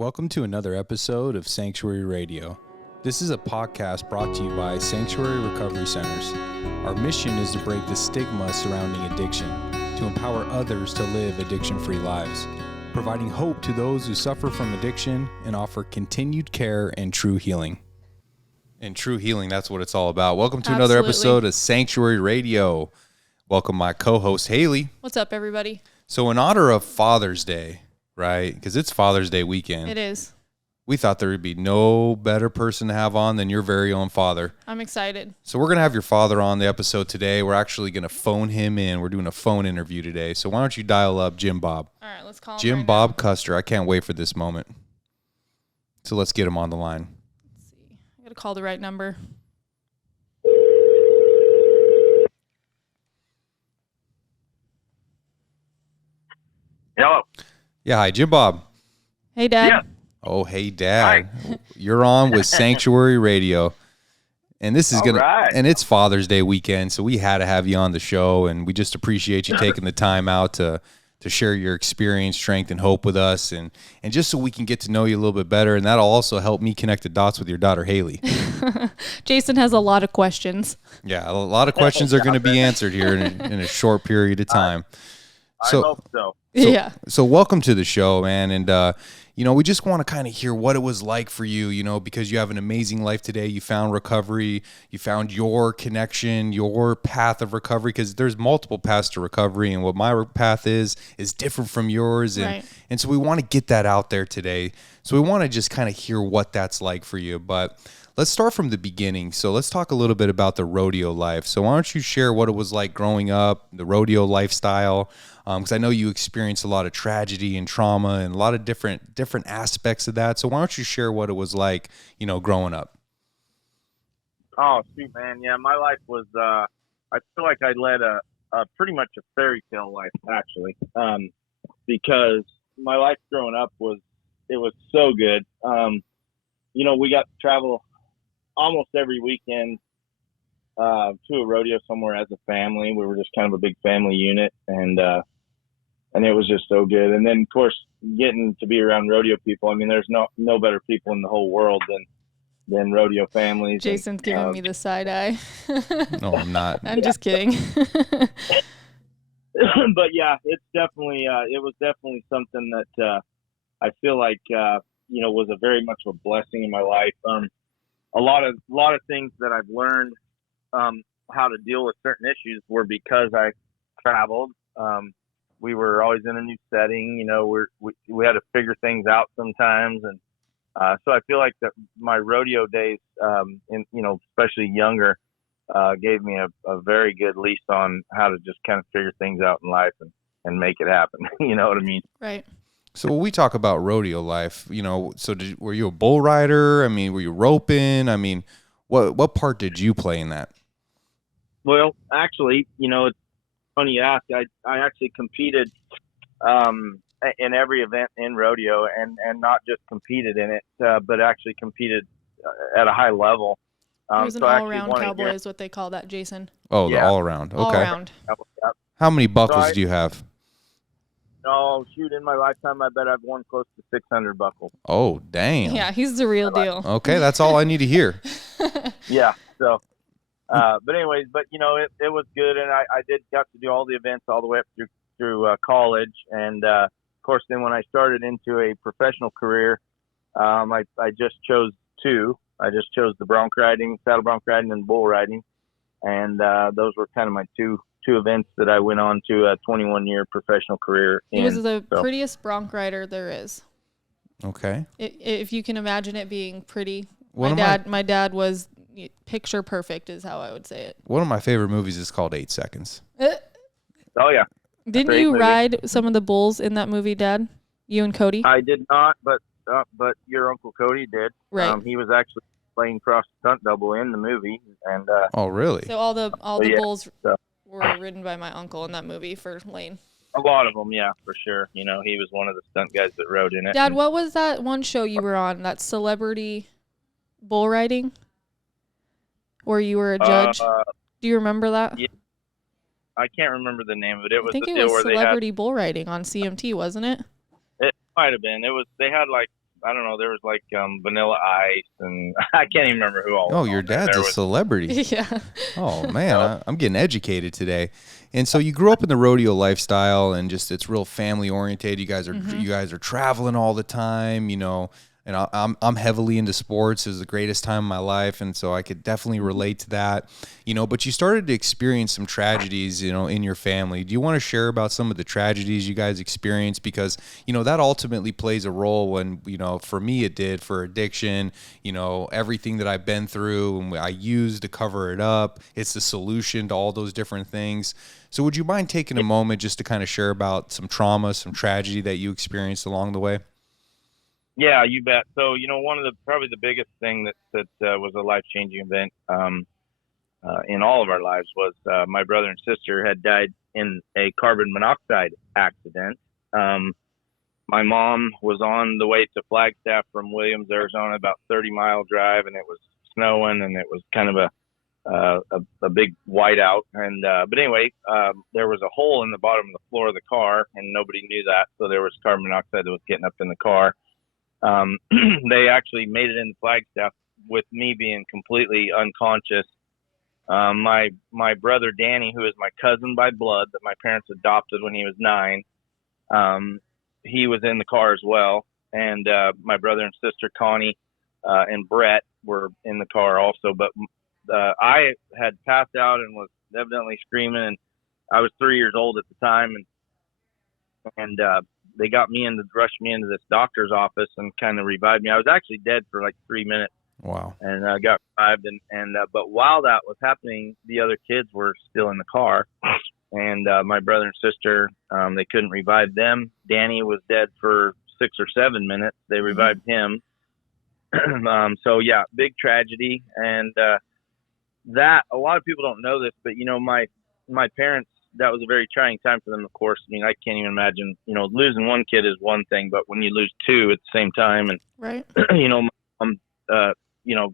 Welcome to another episode of Sanctuary Radio. This is a podcast brought to you by Sanctuary Recovery Centers. Our mission is to break the stigma surrounding addiction, to empower others to live addiction-free lives, providing hope to those who suffer from addiction and offer continued care and true healing. And true healing, that's what it's all about. Welcome to another episode of Sanctuary Radio. Welcome my co-host, Hailey. What's up, everybody? So in honor of Father's Day, right, because it's Father's Day weekend. It is. We thought there would be no better person to have on than your very own father. I'm excited. So we're going to have your father on the episode today. We're actually going to phone him in. We're doing a phone interview today. So why don't you dial up Jim Bob? All right, let's call him Jim right Bob now. Custer. I can't wait for this moment. So let's get him on the line. Let's see. I got to call the right number. Hello. Yeah, hi, Jim Bob. Hey, Dad. Yeah. Oh, hey, Dad. You're on with Sanctuary Radio. And this is All right. and it's Father's Day weekend, so we had to have you on the show, and we just appreciate you taking the time out to share your experience, strength, and hope with us, and just so we can get to know you a little bit better, and that'll also help me connect the dots with your daughter, Hailey. Jason has a lot of questions. Yeah, a lot of questions are going to be answered here in a short period of time. I hope so. Yeah. So welcome to the show, man, and we just want to kind of hear what it was like for you, because you have an amazing life today. You found recovery, you found your connection, your path of recovery, because there's multiple paths to recovery, and what my path is different from yours, and so we want to get that out there today. So we want to just kind of hear what that's like for you, but let's start from the beginning. So let's talk a little bit about the rodeo life. So why don't you share what it was like growing up, the rodeo lifestyle, because I know you experienced a lot of tragedy and trauma and a lot of different aspects of that. So why don't you share what it was like, growing up? Oh, shoot, man. Yeah, my life was, I feel like I led a pretty much a fairy tale life, actually, because my life growing up was so good. We got to travel almost every weekend to a rodeo somewhere as a family. We were just kind of a big family unit, and it was just so good. And then, of course, getting to be around rodeo people. I mean, there's no better people in the whole world than rodeo families. Jason's giving me the side eye. No, I'm not. I'm just kidding. But yeah, it's definitely it was definitely something that I feel like was a very much a blessing in my life. A lot of things that I've learned how to deal with certain issues were because I traveled. We were always in a new setting. We had to figure things out sometimes, and so I feel like that my rodeo days, especially younger, gave me a very good lease on how to just kind of figure things out in life and make it happen. You know what I mean? Right. So when we talk about rodeo life, so were you a bull rider? I mean, were you roping? I mean, what part did you play in that? Well, actually, it's funny you ask. I actually competed in every event in rodeo, and not just competed in it, but actually competed at a high level. He was an all-around cowboy is what they call that, Jason. Oh, Yeah. the all-around. Okay. All-around. How many buckles do you have? Oh, shoot, in my lifetime, I bet I've won close to 600 buckles. Oh, damn. Yeah, he's the real deal. Okay, that's all I need to hear. Yeah, so, but anyways, it was good, and I got to do all the events all the way up through college, and of course, then when I started into a professional career, I just chose two. I just chose the bronc riding, saddle bronc riding, and bull riding, and those were kind of my two events that I went on to a 21-year professional career in. He was the prettiest bronc rider there is. Okay. If you can imagine it being pretty. My My dad was picture perfect is how I would say it. One of my favorite movies is called 8 Seconds. Oh, yeah. Didn't you ride some of the bulls in that movie, Dad? You and Cody? I did not, but your Uncle Cody did. Right. He was actually playing cross stunt double in the movie, and Oh, really? So all the bulls so. were ridden by my uncle in that movie for Lane. A lot of them, yeah, for sure. He was one of the stunt guys that rode in it. Dad, what was that one show you were on? That celebrity bull riding, where you were a judge? Do you remember that? Yeah. I can't remember the name of it. It was I think the it deal was where Celebrity Bull Riding on CMT, wasn't it? It might have been. It was. They had like I don't know, there was like Vanilla Ice, and I can't even remember who all was Oh, your on there. dad's There a was, celebrity. Yeah. Oh man, I'm getting educated today. And so you grew up in the rodeo lifestyle, and just it's real family oriented. You guys are traveling all the time, you know. And I'm heavily into sports. It was the greatest time of my life, and so I could definitely relate to that, you know. But you started to experience some tragedies, you know, in your family. Do you want to share about some of the tragedies you guys experienced? Because you know that ultimately plays a role when, you know, for me it did, for addiction. You know, everything that I've been through and I used to cover it up. It's the solution to all those different things. So would you mind taking a moment just to kind of share about some trauma, some tragedy that you experienced along the way? yeah, you bet. So, you know, probably the biggest thing that was a life changing event in all of our lives was my brother and sister had died in a carbon monoxide accident. My mom was on the way to Flagstaff from Williams, Arizona, about 30-mile drive, and it was snowing, and it was kind of a big whiteout. And but anyway, there was a hole in the bottom of the floor of the car, and nobody knew that, so there was carbon monoxide that was getting up in the car. They actually made it in Flagstaff with me being completely unconscious. My brother Danny, who is my cousin by blood that my parents adopted when he was 9, he was in the car as well, and my brother and sister Connie and Brett were in the car also. But I had passed out and was evidently screaming, and I was 3 years old at the time, and they rushed me into this doctor's office and kind of revived me. I was actually dead for like 3 minutes. Wow. And got revived, and but while that was happening, the other kids were still in the car, and my brother and sister, they couldn't revive them. Danny was dead for 6 or 7 minutes. They revived him. So yeah, big tragedy, and that a lot of people don't know this, but you know, my parents, that was a very trying time for them, of course. I mean, I can't even imagine, you know, losing one kid is one thing, but when you lose 2 at the same time, and Right. you know, you know,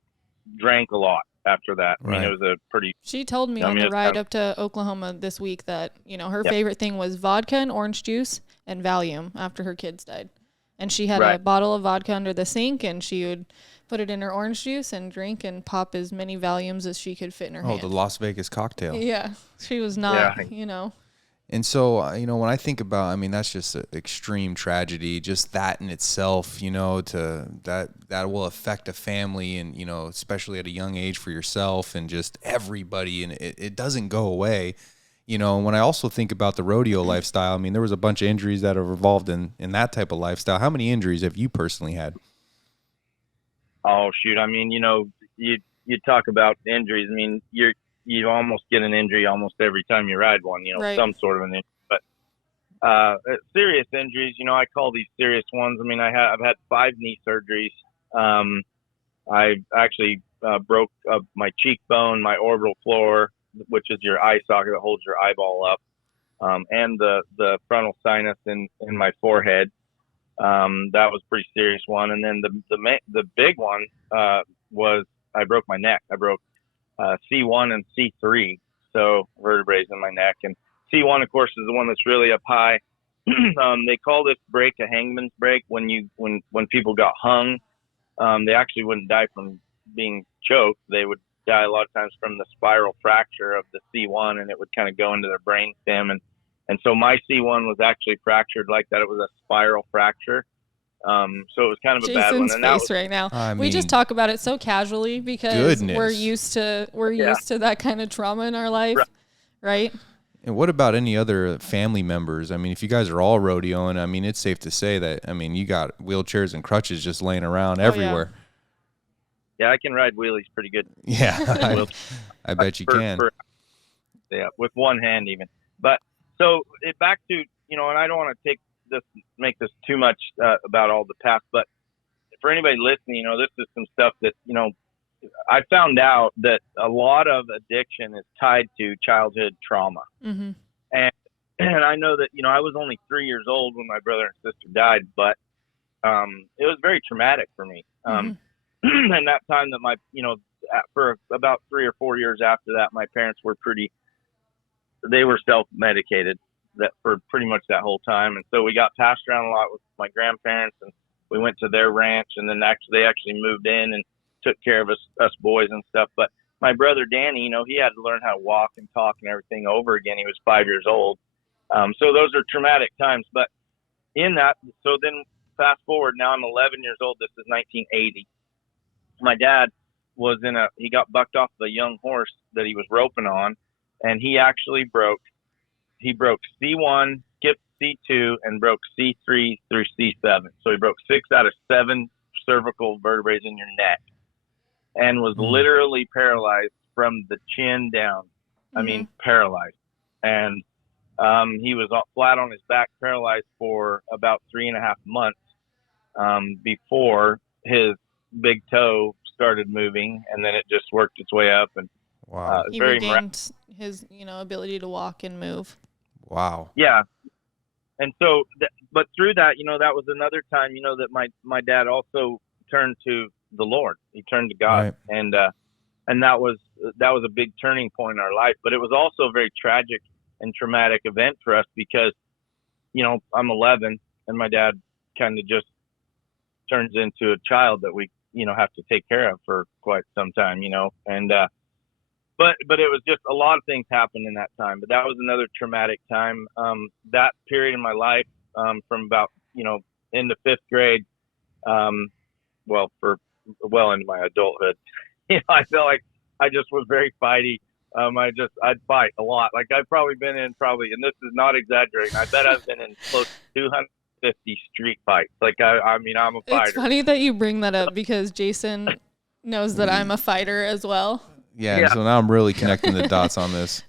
drank a lot after that. I mean, Right. it was a pretty. She told me on the ride up to Oklahoma this week that, you know, her favorite thing was vodka and orange juice and Valium after her kids died. And she had a bottle of vodka under the sink, and she would put it in her orange juice and drink and pop as many Valiums as she could fit in her hand. Oh, the Las Vegas cocktail. Yeah. She was not, you know. And so, you know, when I think about, I mean, that's just an extreme tragedy, just that in itself, you know, that will affect a family, and, you know, especially at a young age for yourself and just everybody, and it doesn't go away, you know. And when I also think about the rodeo lifestyle, I mean, there was a bunch of injuries that have involved in that type of lifestyle. How many injuries have you personally had? Oh shoot. I mean, you know, you talk about injuries. I mean, you almost get an injury almost every time you ride one, you know, some sort of an injury. But serious injuries, you know, I call these serious ones. I mean, I've had 5 knee surgeries. I actually broke my cheekbone, my orbital floor, which is your eye socket that holds your eyeball up, and the frontal sinus in my forehead. That was a pretty serious one. And then the big one was I broke my neck. I broke C1 and C3, so vertebrae in my neck. And C1, of course, is the one that's really up high. They call this break a hangman's break. When people got hung, they actually wouldn't die from being choked. They would die a lot of times from the spiral fracture of the C1, and it would kind of go into their brain stem. And so my C1 was actually fractured like that. It was a spiral fracture. So it was kind of a bad one. Jason's face right now. We just talk about it so casually because we're used to that kind of trauma in our life, right? And what about any other family members? I mean, if you guys are all rodeoing, I mean, it's safe to say that, I mean, you got wheelchairs and crutches just laying around everywhere. Yeah, I can ride wheelies pretty good. Yeah, I bet you can. Yeah, with one hand even. But so back to, you know, and I don't want to make this too much about all the past, but for anybody listening, you know, this is some stuff that, you know, I found out that a lot of addiction is tied to childhood trauma. Mm-hmm. And I know that, you know, I was only 3 years old when my brother and sister died, but it was very traumatic for me. And that time that for about 3 or 4 years after that, my parents were they were self-medicated that for pretty much that whole time. And so we got passed around a lot with my grandparents, and we went to their ranch, and then they actually moved in and took care of us boys and stuff. But my brother Danny, you know, he had to learn how to walk and talk and everything over again. He was 5 years old. So those are traumatic times. But in that, so then fast forward, now I'm 11 years old. This is 1980. My dad he got bucked off of a young horse that he was roping on, and he actually broke C1, skipped C2, and broke C3 through C7. So he broke 6 out of 7 cervical vertebrae in your neck, and was literally paralyzed from the chin down. I mean, paralyzed. And he was flat on his back, paralyzed for about 3.5 months before his big toe started moving, and then it just worked its way up. And wow, he regained his, you know, ability to walk and move. Wow. Yeah. And so, but through that, you know, that was another time, you know, that my dad also turned to the Lord. He turned to God, right. And that was a big turning point in our life. But it was also a very tragic and traumatic event for us because, you know, I'm 11, and my dad kind of just turns into a child that we, you know, have to take care of for quite some time, you know. And but it was just a lot of things happened in that time. But that was another traumatic time. That period in my life, from about, you know, into 5th grade, into my adulthood, you know, I felt like I just was very fighty. I'd fight a lot. Like I've probably been in and this is not exaggerating, I bet I've been in close to 250 street fights. Like I mean, I'm a fighter. It's funny that you bring that up because Jason knows that I'm a fighter as well. Yeah. So now I'm really connecting the dots on this.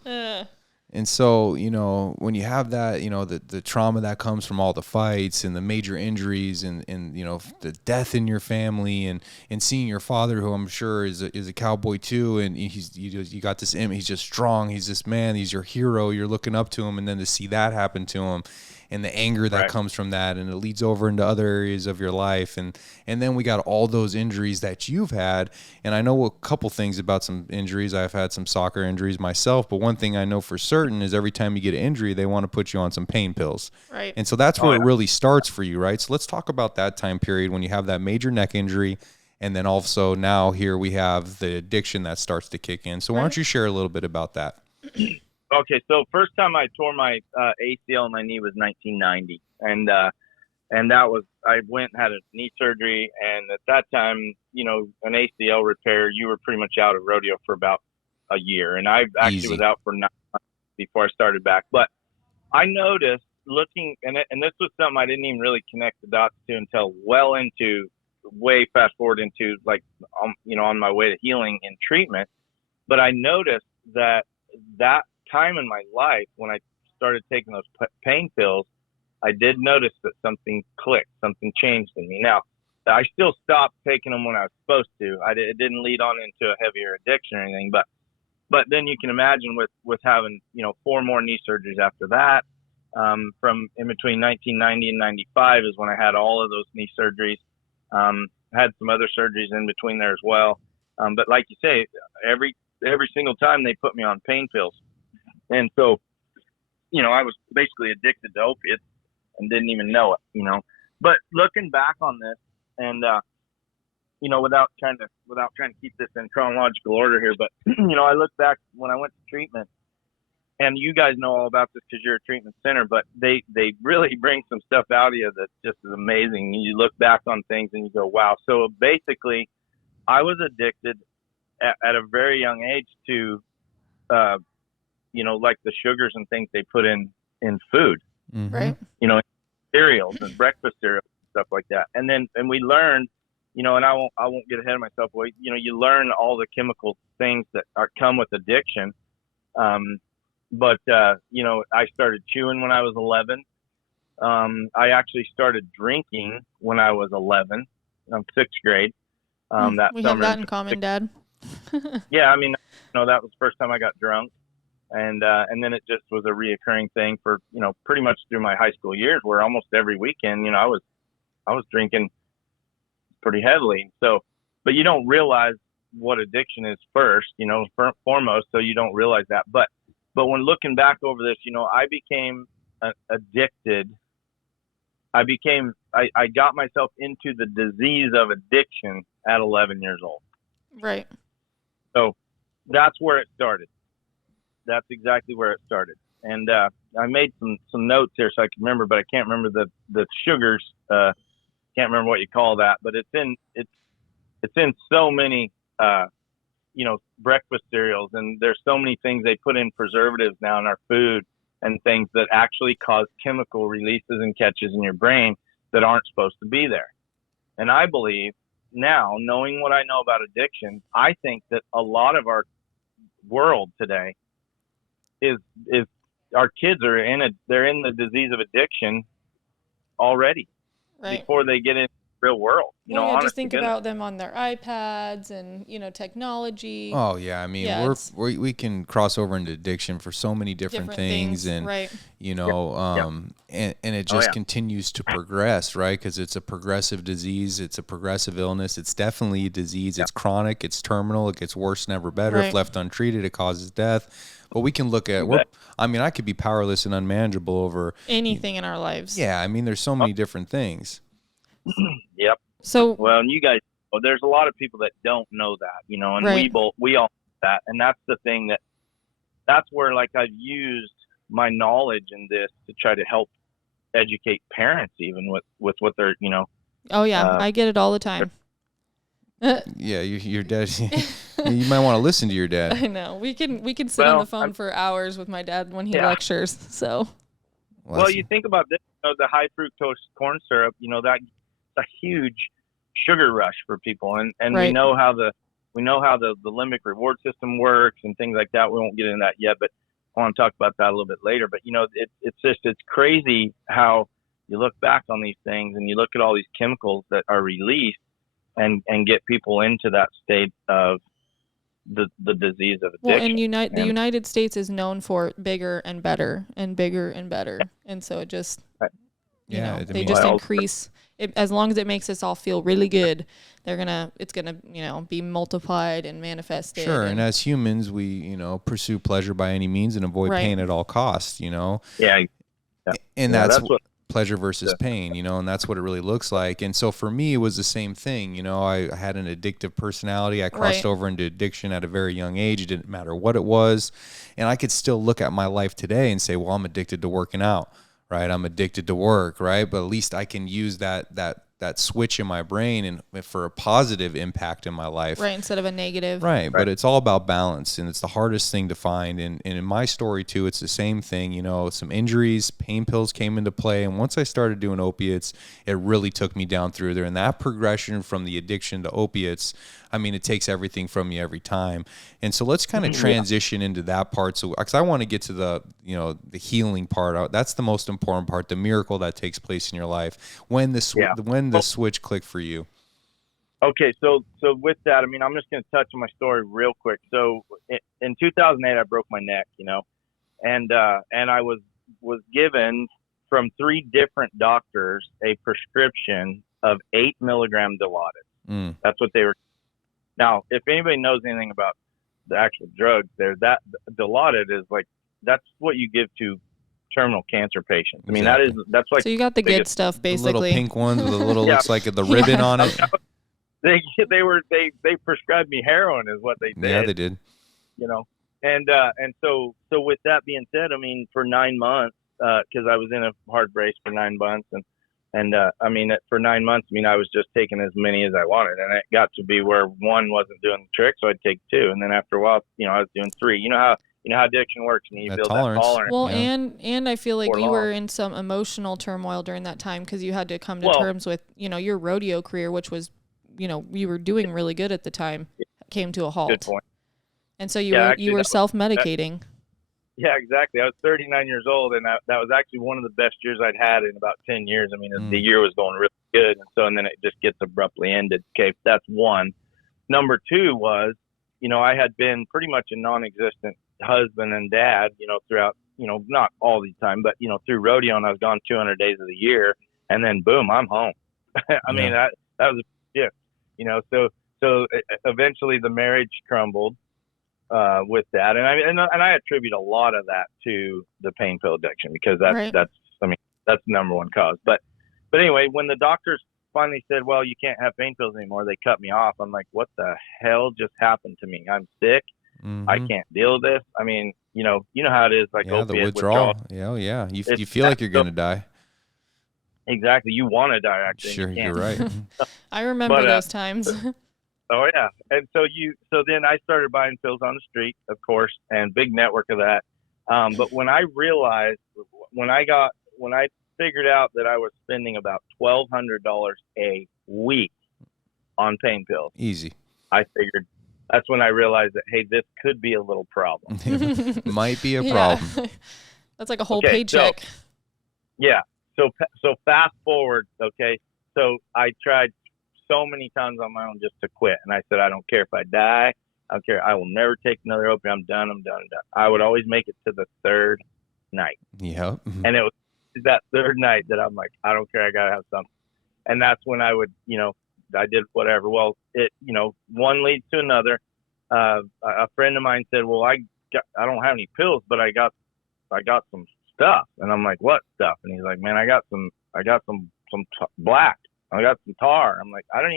And so, you know, when you have that, you know, the trauma that comes from all the fights and the major injuries and you know, the death in your family and seeing your father, who I'm sure is a cowboy too, and you got this image, he's just strong, he's this man, he's your hero, you're looking up to him, and then to see that happen to him, and the anger that comes from that, and it leads over into other areas of your life, and then we got all those injuries that you've had. And I know a couple things about some injuries. I've had some soccer injuries myself, but one thing I know for certain is every time you get an injury, they want to put you on some pain pills. Right. And so that's where it really starts for you, right? So let's talk about that time period when you have that major neck injury, and then also now here we have the addiction that starts to kick in. So why don't you share a little bit about that? Okay, so first time I tore my ACL in my knee was 1990, and that was, I went and had a knee surgery, and at that time, you know, an ACL repair, you were pretty much out of rodeo for about a year, and I actually was out for 9 months before I started back. But I noticed looking, and this was something I didn't even really connect the dots to until way fast forward into like, you know, on my way to healing and treatment. But I noticed that time in my life when I started taking those pain pills, I did notice that something clicked, something changed in me. Now, I still stopped taking them when I was supposed to. It didn't lead on into a heavier addiction or anything, but then you can imagine with having, you know, 4 more knee surgeries after that, from in between 1990 and 95 is when I had all of those knee surgeries. Had some other surgeries in between there as well. But like you say, every single time they put me on pain pills. And so, you know, I was basically addicted to opiates and didn't even know it, you know. But looking back on this, and you know, without trying to keep this in chronological order here, but you know, I look back when I went to treatment, and you guys know all about this because you're a treatment center, but they really bring some stuff out of you that just is amazing. You look back on things and you go, wow. So basically, I was addicted at a very young age to you know, like the sugars and things they put in food, right? You know, cereals and breakfast cereals and stuff like that. And we learned, you know, and I won't get ahead of myself. But, you know, you learn all the chemical things that come with addiction. But you know, I started chewing when I was 11. I actually started drinking when I was 11. 6th grade. That we summer. have that in common, Dad. Yeah, I mean, you know, that was the first time I got drunk. And then it just was a reoccurring thing for, you know, pretty much through my high school years, where almost every weekend, you know, I was drinking pretty heavily. So, but you don't realize what addiction is first, you know, foremost. So you don't realize that. But when looking back over this, you know, I became addicted I got myself into the disease of addiction at 11 years old. Right. So that's where it started. That's exactly where it started. And I made some notes here so I can remember, but I can't remember the sugars. Can't remember what you call that, but it's in so many breakfast cereals, and there's so many things they put in preservatives now in our food and things that actually cause chemical releases and catches in your brain that aren't supposed to be there. And I believe now, knowing what I know about addiction, I think that a lot of our world today is our kids are they're in the disease of addiction already, right, before they get in the real world. Just think about them on their iPads and technology. Oh yeah, I mean we can cross over into addiction for so many different things, and right. and it just continues to progress, right? Because it's a progressive disease, it's a progressive illness, it's definitely a disease. It's chronic, it's terminal, it gets worse, never better. If left untreated, it causes death. But we can look at I could be powerless and unmanageable over anything in our lives. Yeah, I mean there's so many different things. Yep. So and you guys, there's a lot of people that don't know that, and we all know that, and that's the thing that's where I've used my knowledge in this to try to help educate parents, even with what they're Oh yeah, I get it all the time. Yeah, your dad. You might want to listen to your dad. I know. We can sit on the phone for hours with my dad when he lectures. So. Well, you think about this, the high fructose corn syrup. That's a huge sugar rush for people, and we know how the limbic reward system works and things like that. We won't get into that yet, but I want to talk about that a little bit later. But it's crazy how you look back on these things and you look at all these chemicals that are released and get people into that state of the disease of addiction. Well, and the United States is known for bigger and better and bigger and better, and so it just they just increase it, as long as it makes us all feel really good. It's gonna be multiplied and manifested. Sure, and as humans, we pursue pleasure by any means and avoid pain at all costs. Yeah. And that's what pleasure versus pain, and that's what it really looks like. And so for me, it was the same thing. I had an addictive personality. I crossed over into addiction at a very young age. It didn't matter what it was. And I could still look at my life today and say, well, I'm addicted to working out, right? I'm addicted to work, right? But at least I can use that switch in my brain and for a positive impact in my life. Right, instead of a negative. Right, but it's all about balance, and it's the hardest thing to find. And in my story, too, it's the same thing. Some injuries, pain pills came into play, and once I started doing opiates, it really took me down through there. And that progression from the addiction to opiates, it takes everything from you every time. And so let's kind of transition into that part. So, because I want to get to the healing part. That's the most important part, the miracle that takes place in your life. When the switch clicked for you. Okay, so with that, I'm just going to touch on my story real quick. So in 2008, I broke my neck, and I was given from 3 different doctors a prescription of 8 milligram Dilaudid. That's what they were. Now, if anybody knows anything about the actual drugs, that Dilaudid is that's what you give to terminal cancer patients. That's like. So you got the good stuff, basically. The little pink ones with a little looks like the ribbon on it. They prescribed me heroin, is what they did. Yeah, they did. And so with that being said, for 9 months, because I was in a hard brace for 9 months, and for 9 months, I was just taking as many as I wanted, and it got to be where one wasn't doing the trick, so I'd take 2, and then after a while, I was doing 3. You know how addiction works, and you build that tolerance. Well, and I feel like you were in some emotional turmoil during that time because you had to come to terms with, your rodeo career, which was, you were doing really good at the time, came to a halt. Good point. And so you were self-medicating. Yeah, exactly. I was 39 years old, and that was actually one of the best years I'd had in about 10 years. The year was going really good, and then it just gets abruptly ended. Okay, that's one. Number 2 was, I had been pretty much a non-existent husband and dad, throughout, not all the time, but, through rodeo, and I was gone 200 days of the year, and then boom, I'm home. That was a gift, so eventually the marriage crumbled with that. And I attribute a lot of that to the pain pill addiction, because that's the number one cause. But But anyway, when the doctors finally said, well, you can't have pain pills anymore, they cut me off. I'm like, what the hell just happened to me? I'm sick. Mm-hmm. I can't deal with this. I mean, you know how it is, like the opiate withdrawal. Yeah. You feel like you're going to die. Exactly. You want to die, actually. Sure, you can't. you're right. I remember those times. Oh yeah. And so then I started buying pills on the street, of course, and big network of that. But when I realized, when I figured out that I was spending about $1,200 a week on pain pills, easy. I figured that's when I realized that, hey, this could be a little problem. Might be a problem. Yeah. That's like a whole paycheck. So fast forward. Okay. So I tried so many times on my own just to quit. And I said, I don't care if I die. I don't care. I will never take another opiate. I'm done. I would always make it to the third night. Yep. And it was that third night that I'm like, I don't care. I got to have something. And that's when I would, I did whatever. Well, one leads to another. A friend of mine said, well, I don't have any pills, but I got some stuff. And I'm like, what stuff? And he's like, man, I got some black. I got some tar. I'm like, I don't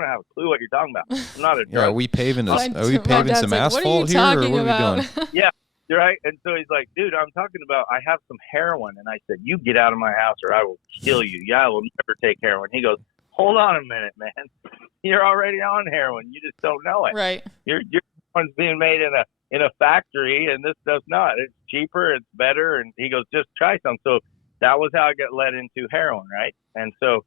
have a clue what you're talking about. I'm not a drug. Are we paving some like, asphalt here, or what are we doing? Yeah, you're right. And so he's like, dude, I'm talking about, I have some heroin. And I said, you get out of my house or I will kill you. Yeah, I will never take heroin. He goes, hold on a minute, man. You're already on heroin. You just don't know it. Right. Your heroin's being made in a factory, and this does not. It's cheaper. It's better. And he goes, just try some. So that was how I got led into heroin, right? And so,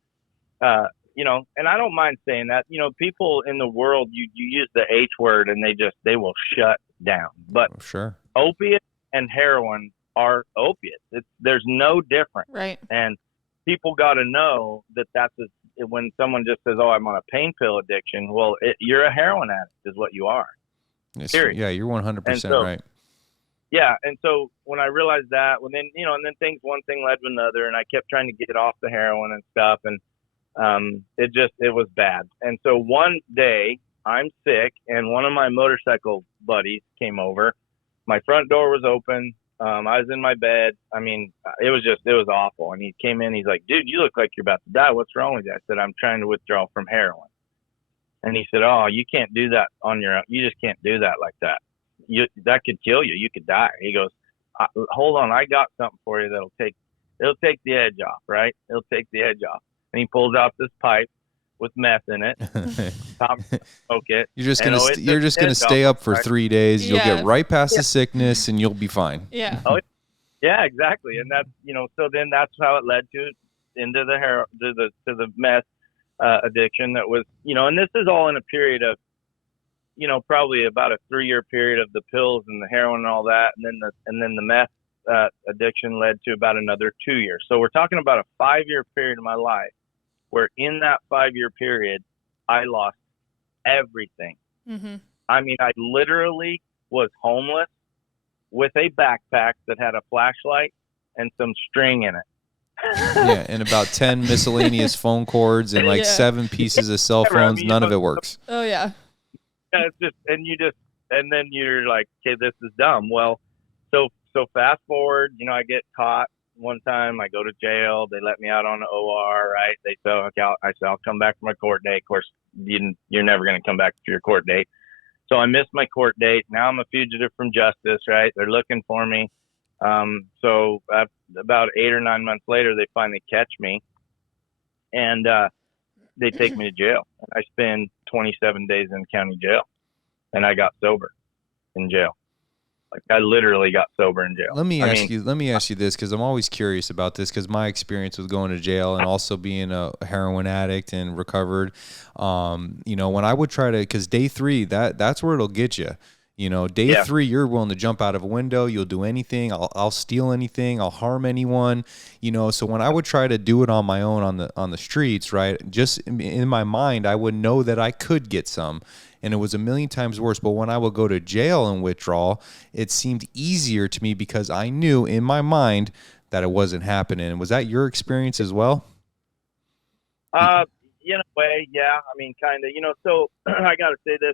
and I don't mind saying that, people in the world, you use the H word and they will shut down. But sure, opiates and heroin are opiates. There's no difference. Right. And people got to know that when someone just says, oh, I'm on a pain pill addiction. Well, you're a heroin addict is what you are. Period. Yeah, you're 100% right. Yeah. And so when I realized that, and then one thing led to another, and I kept trying to get off the heroin and stuff. And it was bad. And so one day I'm sick and one of my motorcycle buddies came over. My front door was open. I was in my bed. I mean, it was awful. And he came in, he's like, dude, you look like you're about to die. What's wrong with you? I said, I'm trying to withdraw from heroin. And he said, oh, you can't do that on your own. You just can't do that like that. That could kill you. You could die. He goes, hold on. I got something for you it'll take the edge off, right? It'll take the edge off. And he pulls out this pipe with meth in it. Smoke it. You're just gonna stay up for 3 days. You'll get right past the sickness, and you'll be fine. Yeah. Oh, yeah, exactly. And that's so then that's how it led into the meth addiction. That was and this is all in a period of probably about a 3-year period of the pills and the heroin and all that, and then the meth addiction led to about another 2 years. So we're talking about a 5-year period of my life where in that 5-year period, I lost everything. Mm-hmm. I mean, I literally was homeless with a backpack that had a flashlight and some string in it. Yeah, and about 10 miscellaneous phone cords and 7 pieces of cell phones. None of it works. Oh, yeah. Yeah, it's just, and then you're like, okay, this is dumb. Well, so fast forward, I get caught one time. I go to jail. They let me out on the OR, right? They say, okay, I said, I'll come back for my court date. Of course, you're never going to come back for your court date. So I missed my court date. Now I'm a fugitive from justice, right? They're looking for me. So about 8 or 9 months later, they finally catch me, and they take me to jail. I spend 27 days in county jail, and I got sober in jail. Like I literally got sober in jail. Let me ask you this, because I'm always curious about this, because my experience with going to jail and also being a heroin addict and recovered, when I would try to, because day 3, that's where it'll get you. Day 3, you're willing to jump out of a window. You'll do anything. I'll steal anything. I'll harm anyone. So when I would try to do it on my own on the streets, right? Just in my mind, I would know that I could get some, and it was a million times worse. But when I would go to jail and withdraw, it seemed easier to me because I knew in my mind that it wasn't happening. Was that your experience as well? In a way, yeah. I mean, kind of. So I got to say this.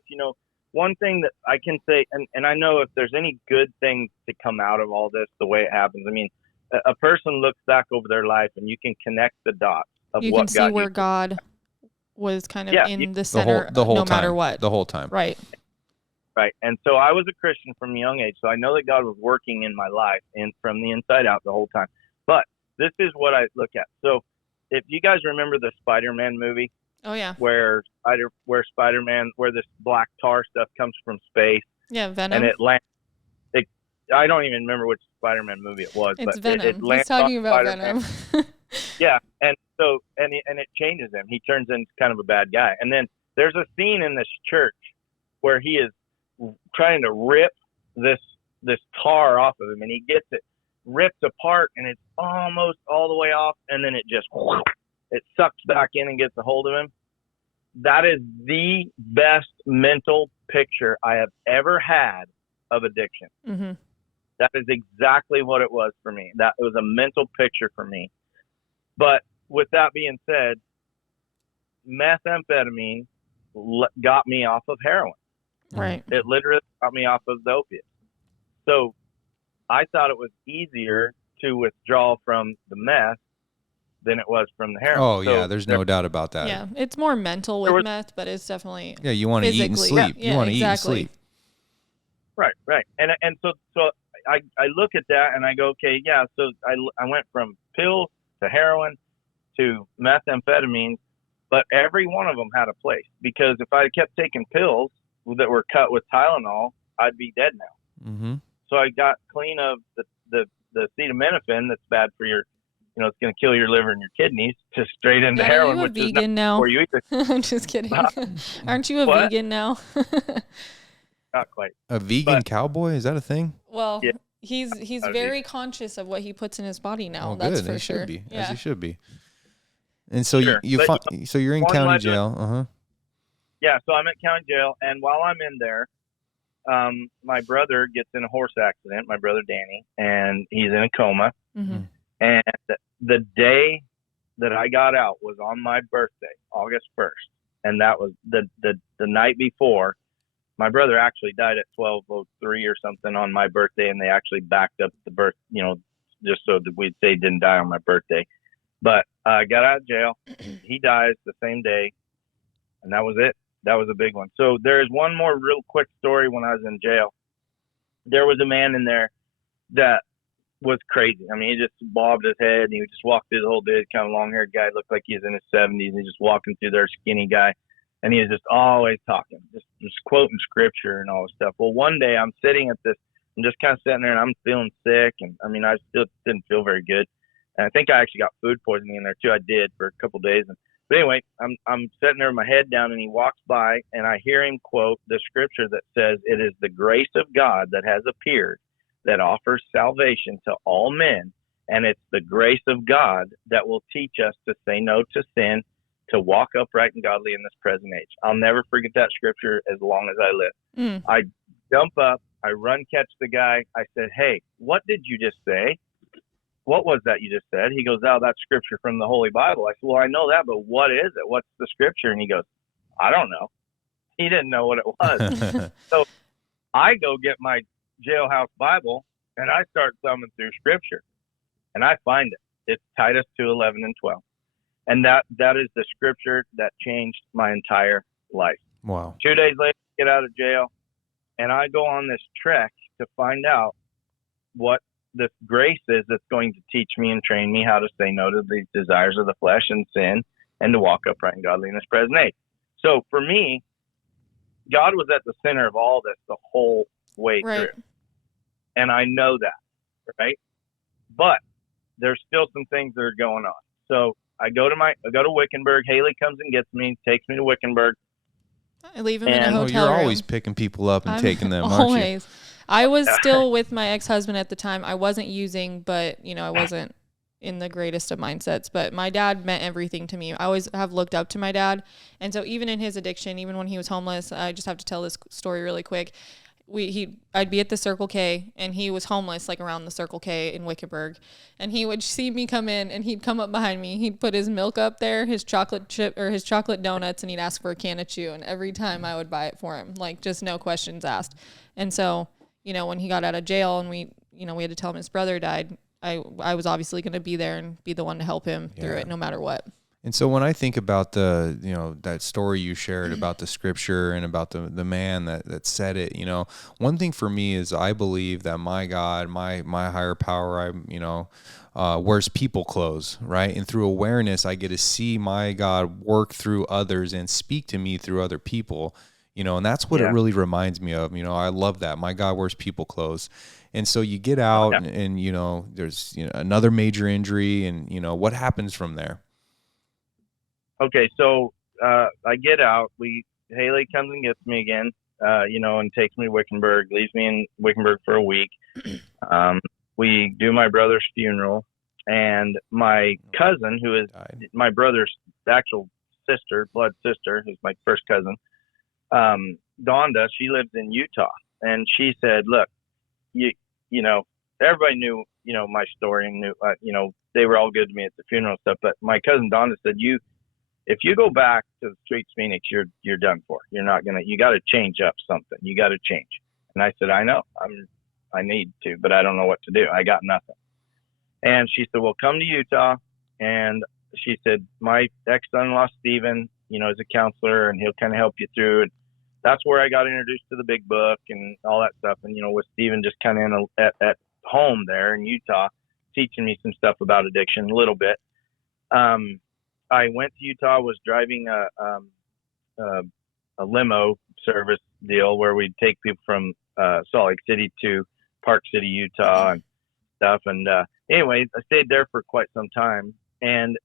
One thing that I can say, and I know if there's any good things to come out of all this, the way it happens, I mean, a person looks back over their life and you can connect the dots. of you what can see got where you. God was kind of in the The center whole no time, matter what. the whole time. Right. Right. And so I was a Christian from a young age. So I know that God was working in my life and from the inside out the whole time. But this is what I look at. So if you guys remember the Spider-Man movie, Oh yeah. where Spider-Man, where this black tar stuff comes from space. Yeah, Venom. And it lands. I don't even remember which Spider-Man movie it was. It's but Venom. It lands He's talking on about Spider-Man. Venom. Yeah. And so, and it changes him. He turns into kind of a bad guy. And then there's a scene in this church where he is trying to rip this tar off of him, and he gets it ripped apart, and it's almost all the way off, and then it just it sucks back in and gets a hold of him. That is the best mental picture I have ever had of addiction. Mm-hmm. That is exactly what it was for me. That was a mental picture for me. But with that being said, methamphetamine got me off of heroin. Right. It literally got me off of the opiates. So I thought it was easier to withdraw from the meth than it was from the heroin. Oh, so yeah, there's no doubt about that. Yeah, it's more mental with meth, but it's definitely Yeah, you want to eat and sleep. Yeah, you want to exactly. eat and sleep. Right. And so I look at that and I go, okay, yeah, so I went from pills to heroin to methamphetamine, but every one of them had a place, because if I kept taking pills that were cut with Tylenol, I'd be dead now. Mm-hmm. So I got clean of the acetaminophen that's bad for your, it's going to kill your liver and your kidneys, to straight into heroin, are you a which is vegan now? for you either. I'm just kidding. Aren't you a What? vegan now? Not quite. A vegan cowboy, is that a thing? Well, Yeah. he's very conscious of what he puts in his body now. Oh, That's good. for He sure. should be, Yeah. as he should be. And so Sure. so you're in one county legend- jail. Uh-huh. Yeah, so I'm at county jail, and while I'm in there, my brother gets in a horse accident, my brother Danny, and he's in a coma. Mm-hmm. And the day that I got out was on my birthday, August 1st. And that was the night before. My brother actually died at 12:03 or something on my birthday, and they actually backed up the birth, just so that we'd say he didn't die on my birthday. But I got out of jail. He dies the same day, and that was it. That was a big one. So there's one more real quick story. When I was in jail, there was a man in there that was crazy. I mean, he just bobbed his head, and he just walked through the whole day. Kind of long-haired guy, looked like he was in his 70s. He's just walking through there, skinny guy, and he was just always talking, just quoting scripture and all this stuff. Well, one day I'm sitting at this, I'm just kind of sitting there, and I'm feeling sick, and I mean, I still didn't feel very good, and I think I actually got food poisoning in there too. I did for a couple of days, but anyway, I'm sitting there with my head down, and he walks by, and I hear him quote the scripture that says, "It is the grace of God that has appeared, that offers salvation to all men, and it's the grace of God that will teach us to say no to sin, to walk upright and godly in this present age." I'll never forget that scripture as long as I live. I jump up, I run, catch the guy. I said, "Hey, what did you just say? What was that you just said?" He goes, "Oh, that's scripture from the Holy Bible." I said, "Well, I know that, but what is it? What's the scripture?" And he goes, "I don't know." He didn't know what it was. So I go get my jailhouse Bible, and I start thumbing through scripture, and I find it. It's Titus 2:11 and 12. And that is the scripture that changed my entire life. Wow. 2 days later, I get out of jail, and I go on this trek to find out what this grace is that's going to teach me and train me how to say no to the desires of the flesh and sin, and to walk upright and godly in this present age. So for me, God was at the center of all this the whole way through. And I know that, right? But there's still some things that are going on. So I go to Wickenburg. Hailey comes and gets me, takes me to Wickenburg. I leave him in a hotel you're room. always picking people up and taking them, always. aren't you? I was still with my ex-husband at the time. I wasn't using, but I wasn't in the greatest of mindsets. But my dad meant everything to me. I always have looked up to my dad. And so even in his addiction, even when he was homeless, I just have to tell this story really quick. I'd be at the Circle K, and he was homeless, like around the Circle K in Wickenburg, and he would see me come in, and he'd come up behind me. He'd put his milk up there, his chocolate chip or his chocolate donuts, and he'd ask for a can of chew. And every time I would buy it for him, like just no questions asked. And so, when he got out of jail and we had to tell him his brother died, I was obviously going to be there and be the one to help him through it no matter what. And so when I think about that story you shared about the scripture and about the man that said it, one thing for me is I believe that my God, my higher power, wears people clothes, right? And through awareness, I get to see my God work through others and speak to me through other people, and that's what it really reminds me of. I love that. My God wears people clothes. And so you get out and there's another major injury and, what happens from there? Okay, so I get out. Hailey comes and gets me again, and takes me to Wickenburg, leaves me in Wickenburg for a week. We do my brother's funeral, and my cousin, who is my brother's actual sister, blood sister, who's my first cousin, Donda, she lives in Utah, and she said, "Look, everybody knew, my story and knew, they were all good to me at the funeral and stuff. But my cousin Donda said, if you go back to the streets, Phoenix, you're done for. You got to change up something. You got to change." And I said, "I know, I need to, but I don't know what to do. I got nothing." And she said, "Well, come to Utah." And she said, "My ex-son-in-law, Steven, is a counselor, and he'll kind of help you through it." That's where I got introduced to the big book and all that stuff. And, with Steven just kind of at home there in Utah, teaching me some stuff about addiction a little bit. I went to Utah, was driving a limo service deal where we'd take people from Salt Lake City to Park City, Utah and stuff. And anyway, I stayed there for quite some time. And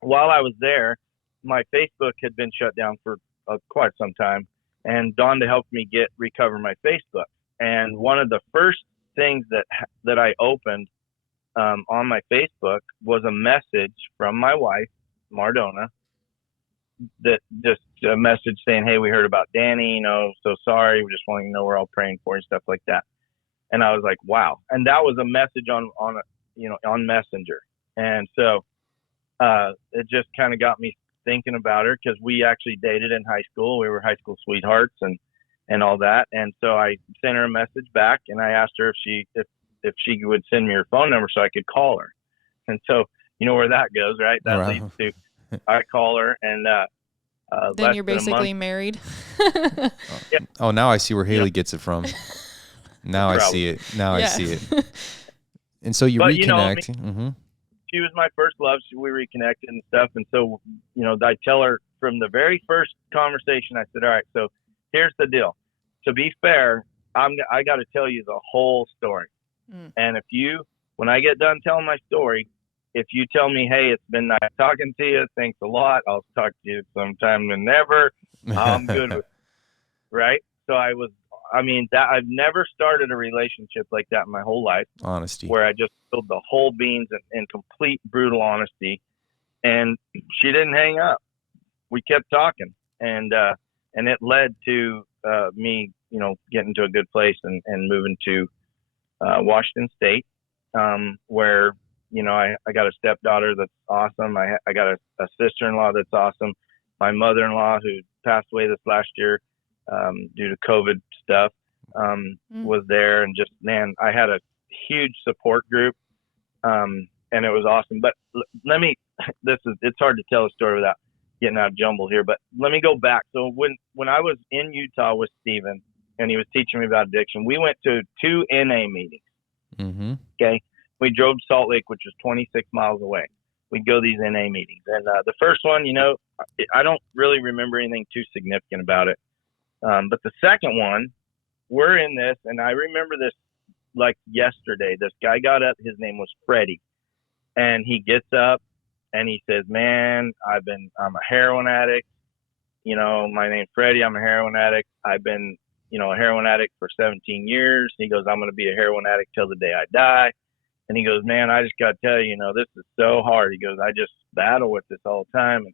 while I was there, my Facebook had been shut down for quite some time. And Donda helped me recover my Facebook. And one of the first things that I opened on my Facebook was a message from my wife, Mardona, that just a message saying, "Hey, we heard about Danny, so sorry. We just wanting to know we're all praying for you," stuff like that. And I was like, wow. And that was a message on Messenger. And so it just kind of got me thinking about her, because we actually dated in high school. We were high school sweethearts and all that. And so I sent her a message back, and I asked her if she would send me her phone number so I could call her. And so you know where that goes, right? That leads to I call her, and then you're basically married. Oh, now I see where Hailey gets it from. Now I see it. I see it. And so you reconnect. She was my first love. So we reconnected and stuff. And so, I tell her from the very first conversation, I said, "All right, so here's the deal. To be fair, I got to tell you the whole story. And when I get done telling my story, if you tell me, 'Hey, it's been nice talking to you. Thanks a lot. I'll talk to you sometime whenever,' I'm good with it." Right? So I've never started a relationship like that in my whole life. Honesty. Where I just spilled the whole beans in complete brutal honesty. And she didn't hang up. We kept talking. And it led to me, getting to a good place and moving to Washington State, where, I got a stepdaughter that's awesome. I got a sister-in-law that's awesome. My mother-in-law, who passed away this last year due to COVID stuff, was there. And just, man, I had a huge support group, and it was awesome. But it's hard to tell a story without getting out of jumble here, but let me go back. So when I was in Utah with Steven, and he was teaching me about addiction, we went to 2 NA meetings. Mm-hmm. Okay. We drove to Salt Lake, which was 26 miles away. We'd go to these NA meetings. And the first one, I don't really remember anything too significant about it. But the second one, we're in this, and I remember this like yesterday. This guy got up. His name was Freddie. And he gets up and he says, "Man, I'm a heroin addict. My name's Freddie. I'm a heroin addict. I've been, a heroin addict for 17 years. He goes, I'm going to be a heroin addict till the day I die." And he goes, "Man, I just got to tell you, this is so hard." He goes, "I just battle with this all the time."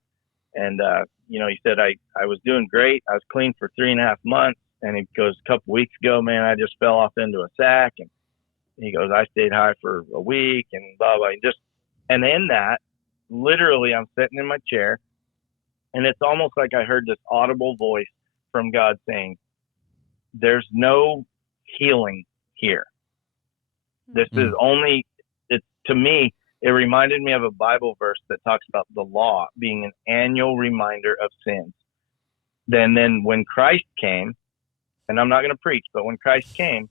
And he said, I was doing great. I was clean for 3.5 months. And he goes, "A couple weeks ago, man, I just fell off into a sack." And he goes, "I stayed high for a week," and blah, blah. And in that, literally, I'm sitting in my chair, and it's almost like I heard this audible voice from God saying, "There's no healing here. This is only," to me, it reminded me of a Bible verse that talks about the law being an annual reminder of sins. Then when Christ came, and I'm not going to preach, but when Christ came,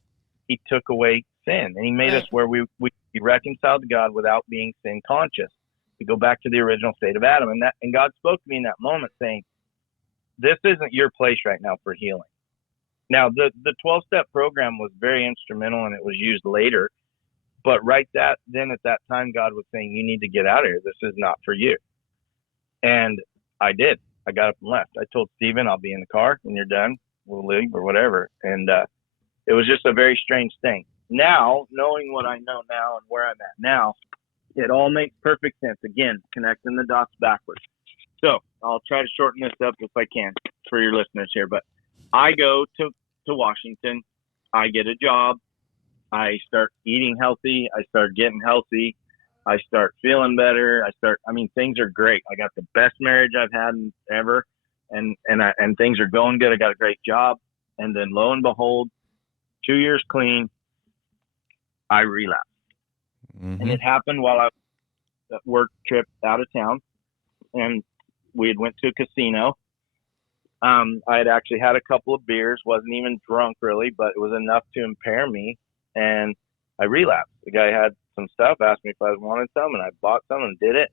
he took away sin, and he made us where we be reconciled to God without being sin conscious. We go back to the original state of Adam, and God spoke to me in that moment saying, this isn't your place right now for healing. Now, the 12-step program was very instrumental, and it was used later. But then at that time, God was saying, you need to get out of here. This is not for you. And I did. I got up and left. I told Stephen, I'll be in the car when you're done. We'll leave or whatever. And it was just a very strange thing. Now, knowing what I know now and where I'm at now, it all makes perfect sense. Again, connecting the dots backwards. So I'll try to shorten this up if I can for your listeners here. But I go to Washington. I get a job. I start eating healthy. I start getting healthy. I start feeling better. Things are great. I got the best marriage I've had ever. And things are going good. I got a great job. And then lo and behold, 2 years clean, I relapsed. Mm-hmm. And it happened while I was at work trip out of town. And we had went to a casino. I had actually had a couple of beers, wasn't even drunk really, but it was enough to impair me. And I relapsed. The guy had some stuff, asked me if I wanted some, and I bought some and did it.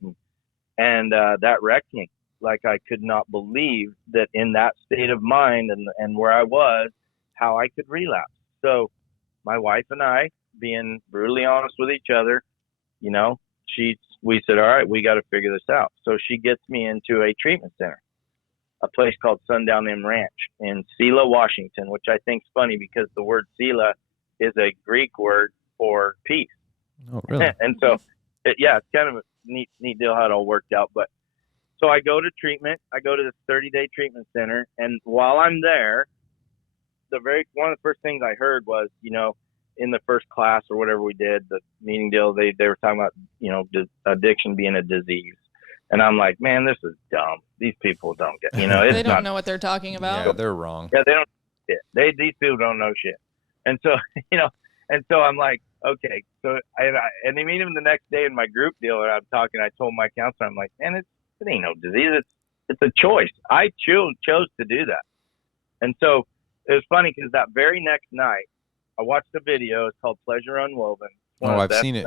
And that wrecked me. Like, I could not believe that in that state of mind and where I was, how I could relapse. So my wife and I, being brutally honest with each other, we said, all right, we got to figure this out. So she gets me into a treatment center, a place called Sundown M Ranch in Selah, Washington, which I think is funny because the word Selah is a Greek word for peace. Oh, really? And so, it's kind of a neat deal how it all worked out. But so I go to treatment. I go to this 30-day treatment center. And while I'm there, one of the first things I heard was, in the first class or whatever we did, the meeting deal, they were talking about, addiction being a disease. And I'm like, man, this is dumb. These people don't get, they don't know what they're talking about. Yeah, they're wrong. Yeah, they don't know shit. These people don't know shit. And so, and so I'm like, okay. So and they meet him the next day in my group deal, and I'm talking. I told my counselor, I'm like, man, it ain't no disease. It's a choice. I chose to do that. And so it was funny because that very next night, I watched a video. It's called Pleasure Unwoven. I've seen it.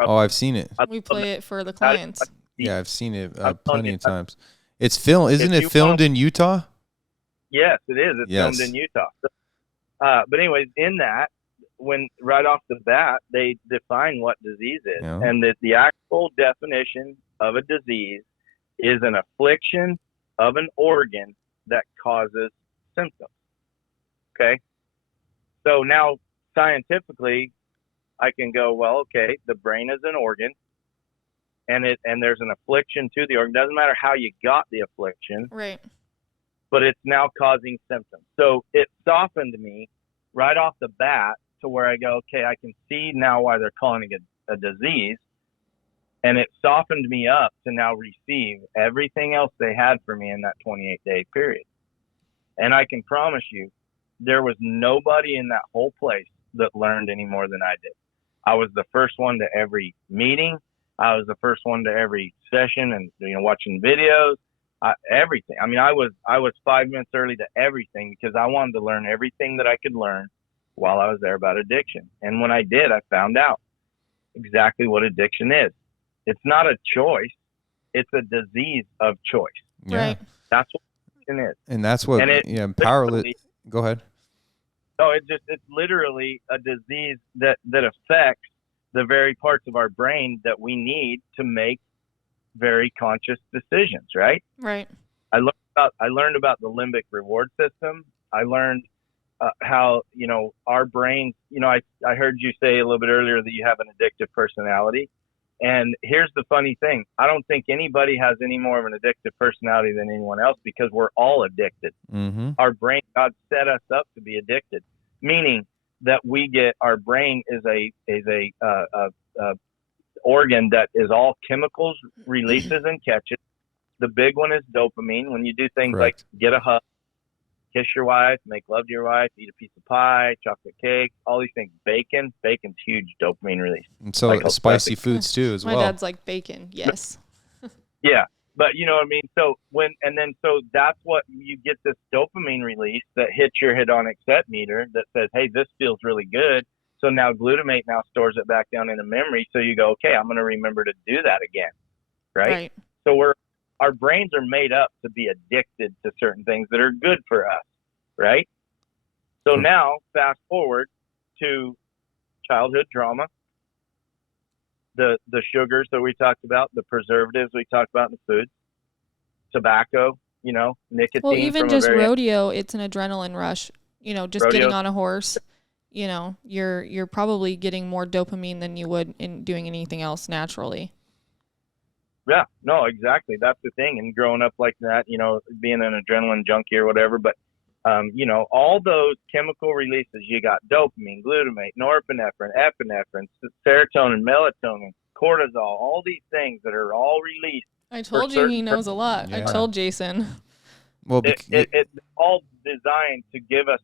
I've seen it. We play it for the clients. Yeah, I've seen it plenty of times. It's filmed. Isn't it filmed in Utah? Yes, it is. It's filmed in Utah. But anyways, in that, when right off the bat, they define what disease is. Yeah. And that the actual definition of a disease is an affliction of an organ that causes symptoms. Okay? So now, scientifically, I can go, well, okay, the brain is an organ, and there's an affliction to the organ. Doesn't matter how you got the affliction. Right. But it's now causing symptoms. So it softened me right off the bat to where I go, okay, I can see now why they're calling it a disease. And it softened me up to now receive everything else they had for me in that 28-day period. And I can promise you, there was nobody in that whole place that learned any more than I did. I was the first one to every meeting. I was the first one to every session and, watching videos. Everything. I mean, I was 5 minutes early to everything because I wanted to learn everything that I could learn while I was there about addiction. And when I did, I found out exactly what addiction is. It's not a choice. It's a disease of choice. Yeah. Right. That's what addiction is. And that's what, powerless. Go ahead. No, it's literally a disease that affects the very parts of our brain that we need to make very conscious decisions, right? Right. I learned about the limbic reward system. I learned how, our brains, I heard you say a little bit earlier that you have an addictive personality. And here's the funny thing. I don't think anybody has any more of an addictive personality than anyone else because we're all addicted. Mm-hmm. Our brain, God set us up to be addicted, meaning that our brain is a organ that is all chemicals, releases and catches. The big one is dopamine. When you do things like get a hug, kiss your wife, make love to your wife, eat a piece of pie, chocolate cake, all these things. Bacon's huge dopamine release. And so like spicy foods too as well. My dad's like bacon. Yes. Yeah. But you know what I mean? So so that's what you get, this dopamine release that hits your hedonic set meter that says, hey, this feels really good. So now glutamate now stores it back down in a memory. So you go, okay, I'm going to remember to do that again. Right. So our brains are made up to be addicted to certain things that are good for us. Right. So now fast forward to childhood trauma, the sugars that we talked about, the preservatives we talked about in the food, tobacco, nicotine. Well, even just rodeo, it's an adrenaline rush. Just getting on a horse, you're probably getting more dopamine than you would in doing anything else naturally. Yeah, no, exactly. That's the thing. And growing up like that, being an adrenaline junkie or whatever, but all those chemical releases, you got dopamine, glutamate, norepinephrine, epinephrine, serotonin, melatonin, cortisol, all these things that are all released. I told you he knows a lot. Yeah. I told Jason. Well, it's all designed to give us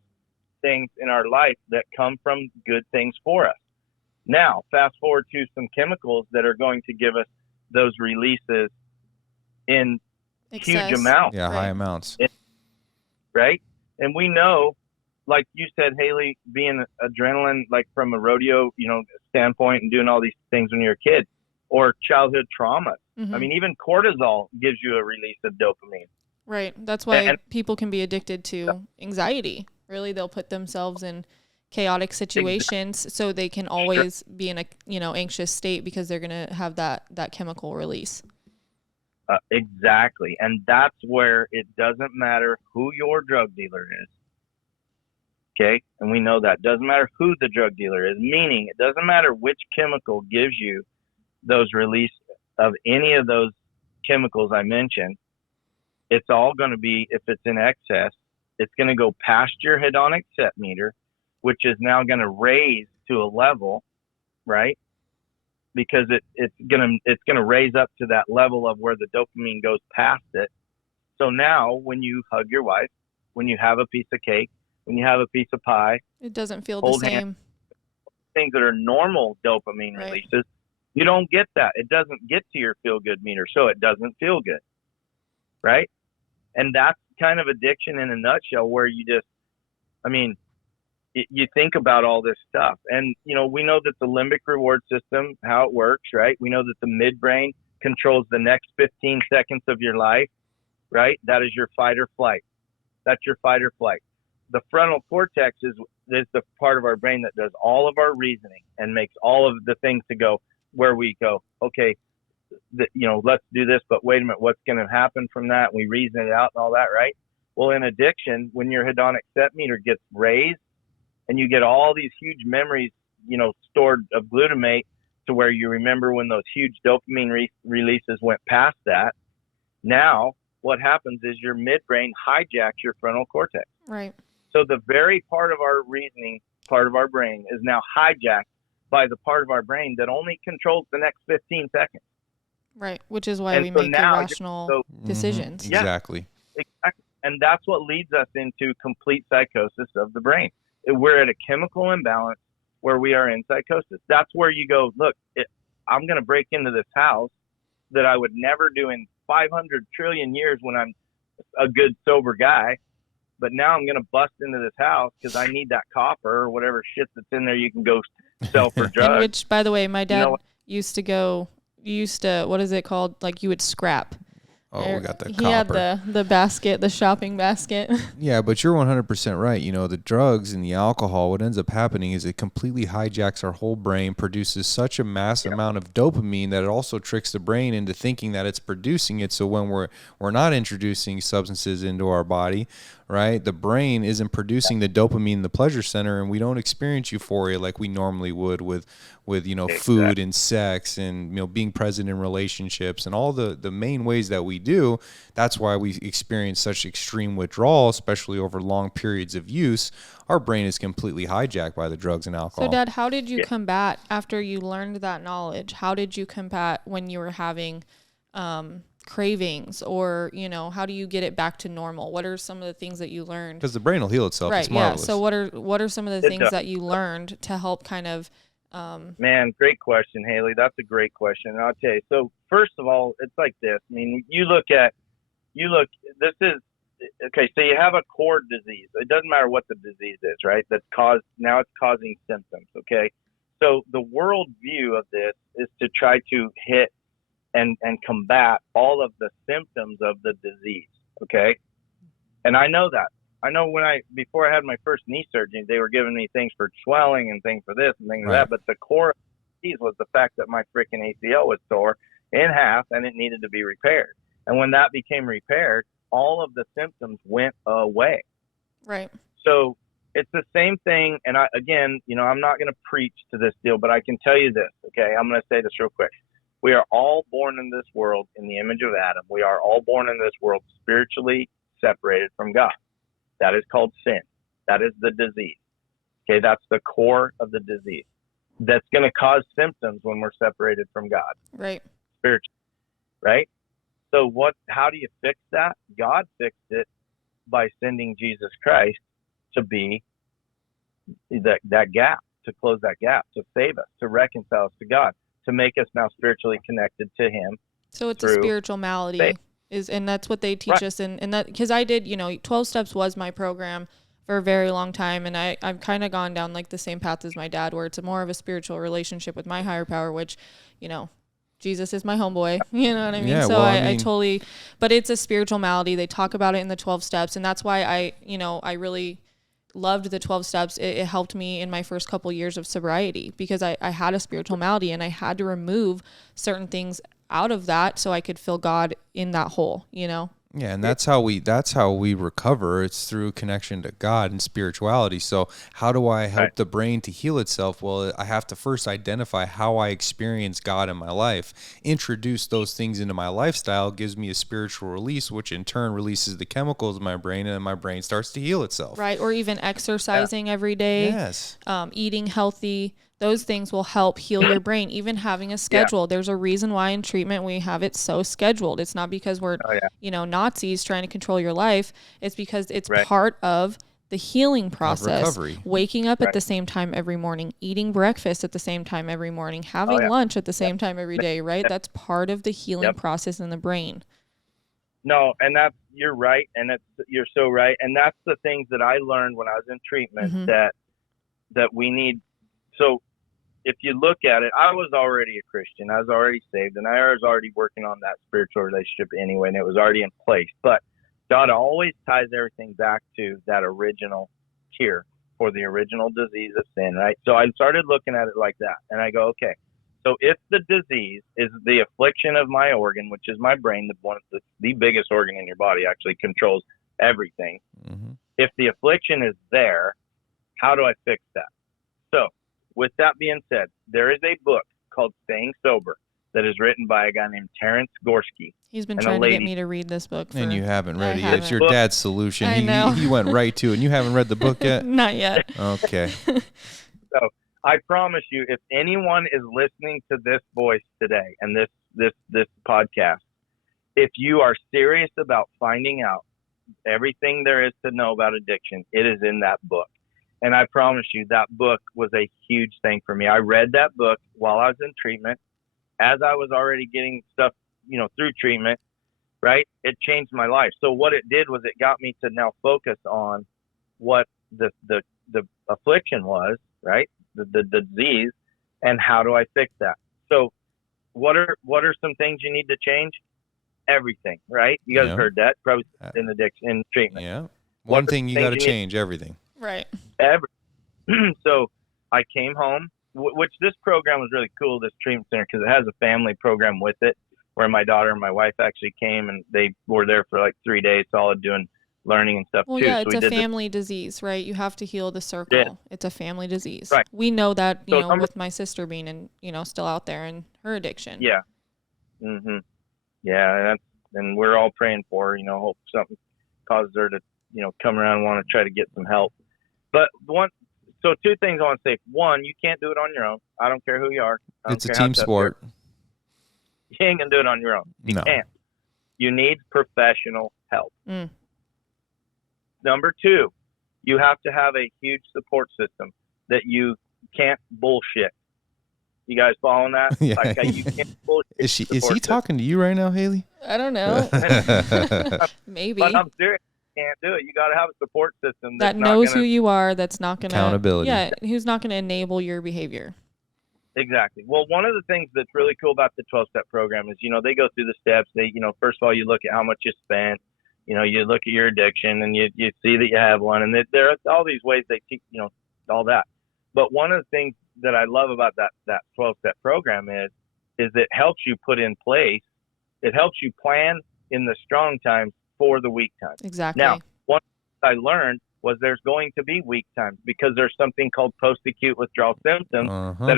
things in our life that come from good things for us. Now, fast forward to some chemicals that are going to give us those releases in huge amounts. Yeah, high amounts. Right? And we know, like you said, Hailey, being adrenaline, like from a rodeo, standpoint and doing all these things when you're a kid, or childhood trauma. Mm-hmm. I mean, even cortisol gives you a release of dopamine. Right. That's why people can be addicted to anxiety. Really, they'll put themselves in chaotic situations so they can always be in a anxious state because they're going to have that chemical release. Exactly. And that's where it doesn't matter who your drug dealer is. Okay? And we know that. Doesn't matter who the drug dealer is, meaning it doesn't matter which chemical gives you those release of any of those chemicals I mentioned. It's all going to be, if it's in excess, it's going to go past your hedonic set meter, which is now going to raise to a level, right? Because it's going to raise up to that level of where the dopamine goes past it. So now when you hug your wife, when you have a piece of cake, when you have a piece of pie, it doesn't feel the same. Things that are normal dopamine releases, you don't get that. It doesn't get to your feel good meter, so it doesn't feel good, right? And that's kind of addiction in a nutshell, where you just, you think about all this stuff. And, we know that the limbic reward system, how it works, right? We know that the midbrain controls the next 15 seconds of your life, right? That is your fight or flight. That's your fight or flight. The frontal cortex is the part of our brain that does all of our reasoning and makes all of the things to go where we go, okay, let's do this, but wait a minute, what's going to happen from that? We reason it out and all that, right? Well, in addiction, when your hedonic set meter gets raised and you get all these huge memories, stored of glutamate to where you remember when those huge dopamine releases went past that, now what happens is your midbrain hijacks your frontal cortex. Right. So the very part of our reasoning, part of our brain, is now hijacked by the part of our brain that only controls the next 15 seconds. Right, which is why we make irrational decisions. Mm-hmm. Exactly. Exactly. And that's what leads us into complete psychosis of the brain. We're at a chemical imbalance where we are in psychosis. That's where you go, look, I'm going to break into this house that I would never do in 500 trillion years when I'm a good, sober guy. But now I'm going to bust into this house because I need that copper or whatever shit that's in there you can go sell for drugs. Which, by the way, my dad used to, what is it called? Like you would scrap. Oh, we got that copper. He had the basket, the shopping basket. Yeah, but you're 100% right. The drugs and the alcohol, what ends up happening is it completely hijacks our whole brain, produces such a massive amount of dopamine that it also tricks the brain into thinking that it's producing it. So when we're not introducing substances into our body, right, the brain isn't producing the dopamine in the pleasure center, and we don't experience euphoria like we normally would with food and sex and being present in relationships and all the main ways that we do. That's why we experience such extreme withdrawal, especially over long periods of use. Our brain is completely hijacked by the drugs and alcohol. So, Dad, how did you combat after you learned that knowledge? How did you combat when you were having cravings, or, how do you get it back to normal? What are some of the things that you learned? Because the brain will heal itself. Right. It's marvelous. Yeah. So what are some of the things that you learned to help kind of, Man, great question, Hailey. That's a great question. And I'll tell you, so first of all, it's like this. I mean, this is, okay, so you have a core disease. It doesn't matter what the disease is, right? Now it's causing symptoms, okay? So the world view of this is to try to hit and combat all of the symptoms of the disease, okay? And I know that. I know before I had my first knee surgery, they were giving me things for swelling and things for this and things for that, but the core of the disease was the fact that my freaking ACL was tore in half and it needed to be repaired. And when that became repaired, all of the symptoms went away. Right. So it's the same thing. And I'm not going to preach to this deal, but I can tell you this, okay? I'm going to say this real quick. We are all born in this world in the image of Adam. We are all born in this world spiritually separated from God. That is called sin. That is the disease. Okay, that's the core of the disease. That's going to cause symptoms when we're separated from God. Right. Spiritually. Right? So how do you fix that? God fixed it by sending Jesus Christ to be that gap, to close that gap, to save us, to reconcile us to God, to make us now spiritually connected to Him. So it's a spiritual malady. Faith. And that's what they teach us. And that, because I did, 12 steps was my program for a very long time. And I've kind of gone down like the same path as my dad, where it's more of a spiritual relationship with my higher power, which, Jesus is my homeboy. You know what I mean? Yeah, so I totally, but it's a spiritual malady. They talk about it in the 12 steps. And that's why I really loved the 12 steps. It helped me in my first couple years of sobriety, because I had a spiritual malady and I had to remove certain things out of that so I could feel God in that hole, Yeah, and that's how we recover. It's through connection to God and spirituality. So how do I help the brain to heal itself? Well, I have to first identify how I experience God in my life, introduce those things into my lifestyle, gives me a spiritual release, which in turn releases the chemicals in my brain, and my brain starts to heal itself. Right. Or even exercising every day. Yes. Eating healthy. Those things will help heal your brain. Even having a schedule. Yeah. There's a reason why in treatment we have it so scheduled. It's not because we're, Nazis trying to control your life. It's because it's part of the healing process. Waking up at the same time every morning, eating breakfast at the same time every morning, having lunch at the same time every day, right? That's part of the healing process in the brain. No, and you're right. And you're so right. And that's the things that I learned when I was in treatment that we need. So, if you look at it, I was already a Christian. I was already saved, and I was already working on that spiritual relationship anyway, and it was already in place. But God always ties everything back to that original cure for the original disease of sin, right? So I started looking at it like that, and I go, okay, so if the disease is the affliction of my organ, which is my brain, the biggest organ in your body, actually controls everything. Mm-hmm. If the affliction is there, how do I fix that? So, with that being said, there is a book called Staying Sober that is written by a guy named Terrence Gorski. He's been trying to get me to read this book. And you haven't read it yet. It's your dad's solution. I know. He went right to it, and you haven't read the book yet? Not yet. Okay. So I promise you, if anyone is listening to this voice today and this podcast, if you are serious about finding out everything there is to know about addiction, it is in that book. And I promise you, that book was a huge thing for me. I read that book while I was in treatment, as I was already getting stuff, through treatment, right? It changed my life. So what it did was it got me to now focus on what the affliction was, right? The disease, and how do I fix that? So what are some things you need to change? Everything, right? You guys heard that, probably in addiction, in treatment. Yeah. One thing you got to change, everything. Right. So I came home, which this program was really cool, this treatment center, because it has a family program with it, where my daughter and my wife actually came, and they were there for like 3 days solid doing learning and stuff, too. Yeah, it's a family disease, right? You have to heal the circle. Yeah. It's a family disease. Right. We know that, with my sister being still out there and her addiction. Yeah. Mm-hmm. Yeah, and we're all praying for her, hope something causes her to, come around and want to try to get some help. But two things I want to say. One, you can't do it on your own. I don't care who you are. It's a team sport. You ain't going to do it on your own. You can't. You need professional help. Mm. Number 2, you have to have a huge support system that you can't bullshit. You guys following that? Yeah. Like, you can't bullshit. Is he talking to you right now, Hailey? I don't know. Maybe. But I'm serious. You can't do it. You got to have a support system that knows who you are, that's not going to... Accountability. Yeah, who's not going to enable your behavior. Exactly. Well, one of the things that's really cool about the 12-step program is, they go through the steps. They, first of all, you look at how much you spent. You look at your addiction and you see that you have one. And there are all these ways they teach, all that. But one of the things that I love about that 12-step program is it helps you put in place. It helps you plan in the strong times for the weak times. Exactly. Now, one thing I learned was there's going to be weak times because there's something called post-acute withdrawal symptoms that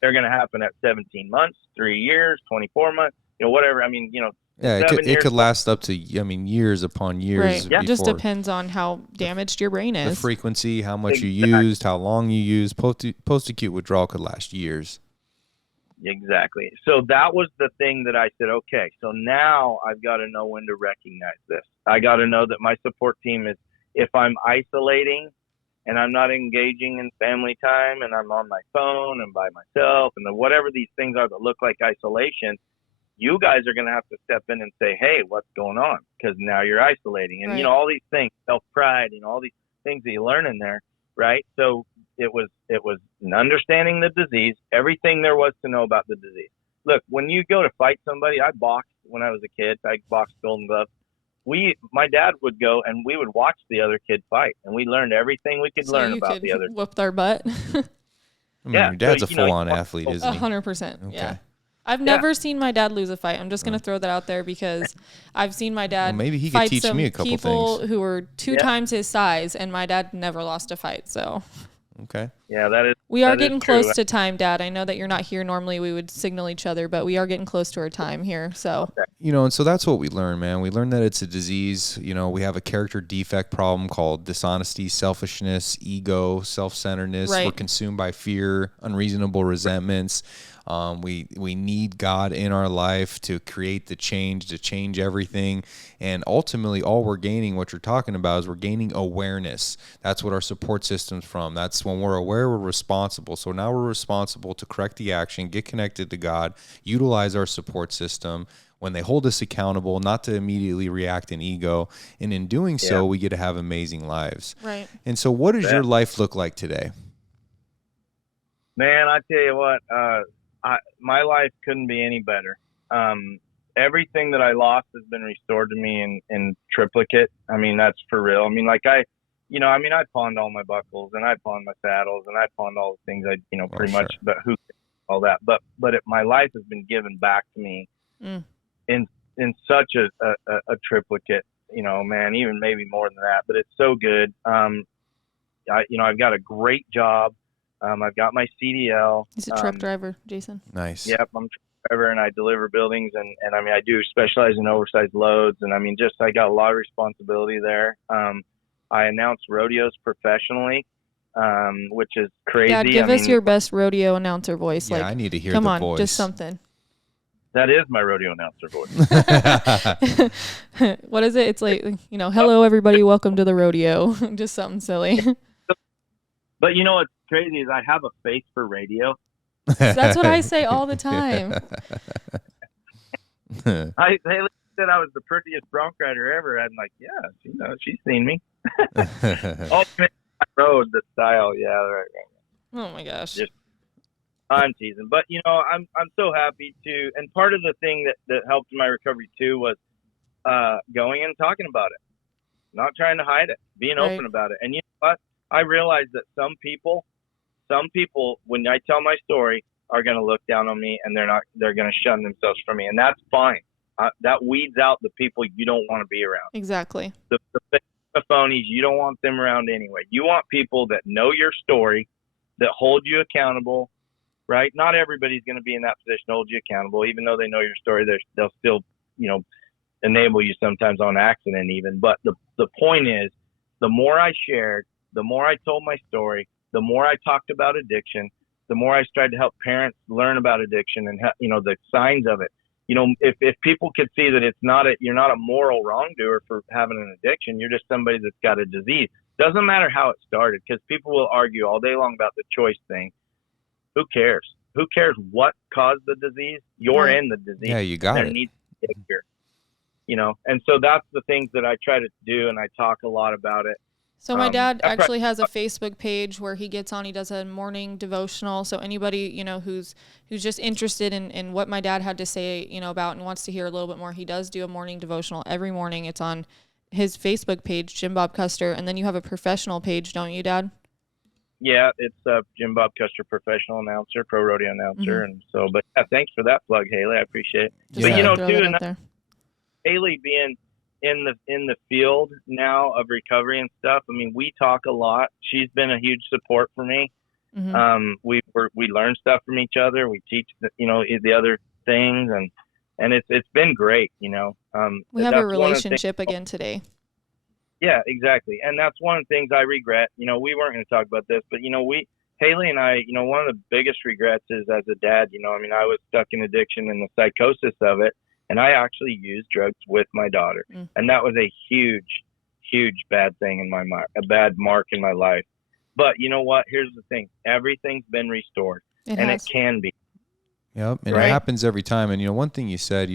they're going to happen at 17 months, 3 years, 24 months, whatever. I mean, yeah, it could last up to, years upon years. Right. Yeah. It just depends on how damaged your brain is. The frequency, how much you used, how long you used. Post-acute withdrawal could last years. Exactly. So that was the thing that I said, okay, so now I've got to know when to recognize this. I got to know that my support team is, if I'm isolating and I'm not engaging in family time and I'm on my phone and by myself and whatever these things are that look like isolation, you guys are going to have to step in and say, hey, what's going on? Because now you're isolating. And, all these things, self-pride, all these things that you learn in there, right? So it was understanding the disease, everything there was to know about the disease. Look, when you go to fight somebody, I boxed when I was a kid. I boxed Golden Glove. My dad would go and we would watch the other kid fight, and we learned everything we could learn about the other. Whooped our butt. Your dad's a full-on athlete, isn't he? 100%. Okay. Yeah. I've never seen my dad lose a fight. I'm just going to throw that out there because I've seen my dad maybe he could fight teach some me a couple people things. who were 2 times his size, and my dad never lost a fight. So, okay. Yeah, that is. We are getting close to time, Dad. I know that you're not here. Normally we would signal each other, but we are getting close to our time here. So, and so that's what we learn, man. We learn that it's a disease. We have a character defect problem called dishonesty, selfishness, ego, self-centeredness. Right. We're consumed by fear, unreasonable resentments. We need God in our life to create the change, to change everything. And ultimately, all we're gaining, what you're talking about, is we're gaining awareness. That's what our support system's from. That's when we're aware, we're responsible. So now we're responsible to correct the action, get connected to God, utilize our support system when they hold us accountable, not to immediately react in ego. And in doing so, we get to have amazing lives. Right. And so what does your life look like today? Man, I tell you what, my life couldn't be any better. Everything that I lost has been restored to me in triplicate. I mean, that's for real. I mean, I pawned all my buckles and I pawned my saddles and I pawned all the things pretty much, but who all that. But my life has been given back to me in such a triplicate, man, even maybe more than that, but it's so good. I've got a great job. I've got my CDL. He's a truck driver, Jason. Nice. Yep, I'm a truck driver and I deliver buildings and I mean, I do specialize in oversized loads and I mean, I got a lot of responsibility there. I announce rodeos professionally, which is crazy. Dad, give us your best rodeo announcer voice. Yeah, I need to hear the voice. Come on, just something. That is my rodeo announcer voice. What is it? It's like, hello everybody, welcome to the rodeo. Just something silly. But what's crazy is I have a face for radio. That's what I say all the time. They said I was the prettiest bronc rider ever. I'm like, yeah, she's seen me. Ultimate road, the style, yeah, right. Oh my gosh. I'm teasing, but I'm so happy to. And part of the thing that helped my recovery too was going and talking about it, not trying to hide it, being open about it. And you know what? I realized that some people, when I tell my story, are going to look down on me and they're going to shun themselves from me. And that's fine. That weeds out the people you don't want to be around. Exactly. The phonies, you don't want them around anyway. You want people that know your story, that hold you accountable, right? Not everybody's going to be in that position to hold you accountable. Even though they know your story, they'll still, enable you sometimes on accident even. But the point is, the more I shared, the more I told my story, the more I talked about addiction, the more I tried to help parents learn about addiction and, the signs of it. if people could see that you're not a moral wrongdoer for having an addiction, you're just somebody that's got a disease. Doesn't matter how it started, because people will argue all day long about the choice thing. Who cares? Who cares what caused the disease? You're in the disease. Yeah, you got it. Needs to get here. And so that's the things that I try to do, and I talk a lot about it. So my dad actually has a Facebook page where he gets on. He does a morning devotional. So anybody, who's just interested in what my dad had to say, about and wants to hear a little bit more, he does do a morning devotional every morning. It's on his Facebook page, Jim Bob Custer. And then you have a professional page, don't you, Dad? Yeah, it's Jim Bob Custer, professional announcer, pro rodeo announcer. And so, but yeah, thanks for that plug, Hailey. I appreciate it. But too, Hailey being in the field now of recovery and stuff, I mean, we talk a lot. She's been a huge support for me. We learn stuff from each other. We teach the other things, and it's been great. We have a relationship again today. Yeah, exactly. And that's one of the things I regret. We weren't going to talk about this, but Hailey and I, one of the biggest regrets is as a dad. I was stuck in addiction and the psychosis of it. And I actually used drugs with my daughter. And that was a huge, huge bad thing in my mind, a bad mark in my life. But you know what? Here's the thing. Everything's been restored. It can be. Yep. And it happens every time. And, one thing you said,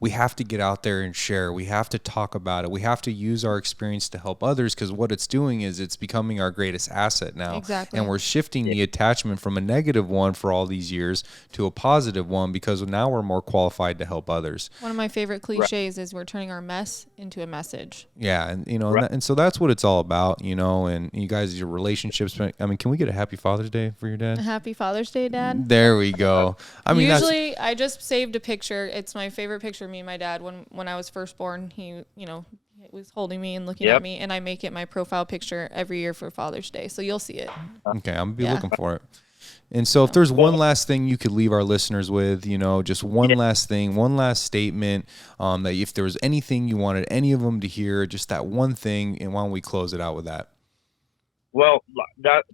we have to get out there and share. We have to talk about it. We have to use our experience to help others, because what it's doing is it's becoming our greatest asset now. Exactly. And we're shifting the attachment from a negative one for all these years to a positive one, because now we're more qualified to help others. One of my favorite cliches is we're turning our mess into a message. Yeah. And, and so that's what it's all about, and you guys, your relationships. I mean, can we get a happy Father's Day for your dad? A happy Father's Day, Dad. There we go. Usually I just saved a picture. It's my favorite picture of me and my dad when I was first born. He, was holding me and looking at me, and I make it my profile picture every year for Father's Day. So you'll see it. Okay, I'm going to be looking for it. And so if there's one last thing you could leave our listeners with, just one last thing, one last statement, that if there was anything you wanted any of them to hear, just that one thing, and why don't we close it out with that? Well,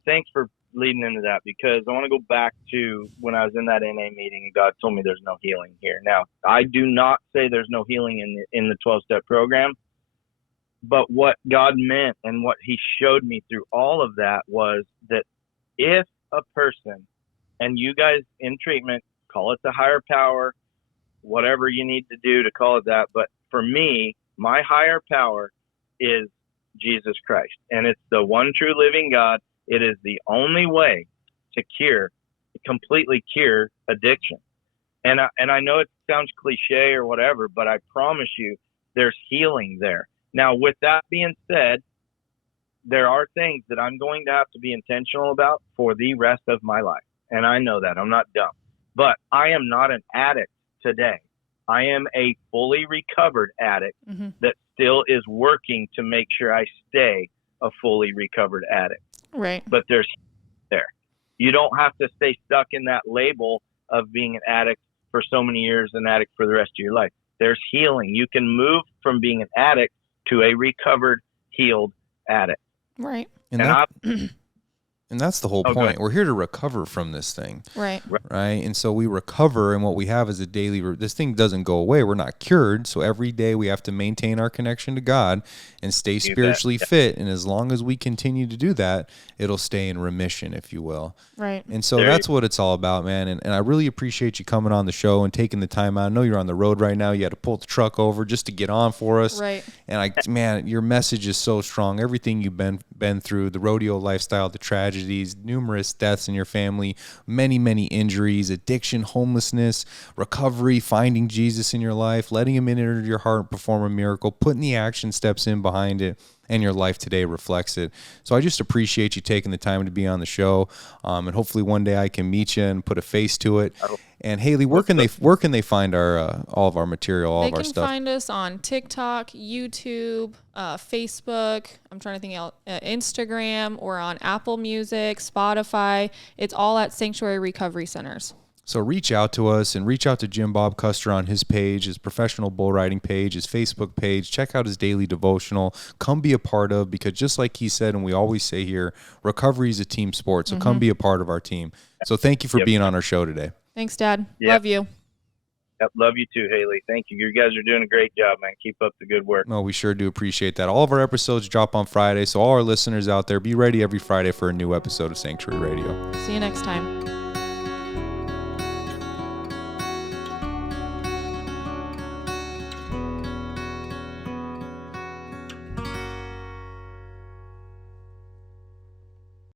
thanks for leading into that, because I want to go back to when I was in that NA meeting and God told me there's no healing here. Now, I do not say there's no healing in the 12-step program, but what God meant and what he showed me through all of that was that if a person, and you guys in treatment, call it the higher power, whatever you need to do to call it that, but for me, my higher power is Jesus Christ, and it's the one true living God. It is the only way to completely cure addiction. And I know it sounds cliche or whatever, but I promise you there's healing there. Now, with that being said, there are things that I'm going to have to be intentional about for the rest of my life. And I know that. I'm not dumb. But I am not an addict today. I am a fully recovered addict that still is working to make sure I stay a fully recovered addict. Right. But there's there. You don't have to stay stuck in that label of being an addict for so many years, an addict for the rest of your life. There's healing. You can move from being an addict to a recovered, healed addict. Right. And that's the whole point. We're here to recover from this thing. Right. Right. And so we recover, and what we have is a daily, this thing doesn't go away. We're not cured. So every day we have to maintain our connection to God and stay spiritually fit. And as long as we continue to do that, it'll stay in remission, if you will. Right. And so that's what it's all about, man. And I really appreciate you coming on the show and taking the time out. I know you're on the road right now. You had to pull the truck over just to get on for us. Right. And man, your message is so strong. Everything you've been through, the rodeo lifestyle, the tragedies, numerous deaths in your family, many, many injuries, addiction, homelessness, recovery, finding Jesus in your life, letting him enter your heart and perform a miracle, putting the action steps in behind it, and your life today reflects it. So I just appreciate you taking the time to be on the show, and hopefully one day I can meet you and put a face to it. And Hailey, where can they find our all of our material, all of our stuff? They can find us on TikTok, YouTube, Facebook. I'm trying to think else, Instagram, or on Apple Music, Spotify. It's all at Sanctuary Recovery Centers. So reach out to us and reach out to Jim Bob Custer on his page, his professional bull riding page, his Facebook page. Check out his daily devotional. Come be a part of, because just like he said, and we always say here, recovery is a team sport. So come be a part of our team. So thank you for being on our show today. Thanks, Dad. Love you. Yep, love you too, Hailey. Thank you. You guys are doing a great job, man. Keep up the good work. No, we sure do appreciate that. All of our episodes drop on Friday, so all our listeners out there, be ready every Friday for a new episode of Sanctuary Radio. See you next time.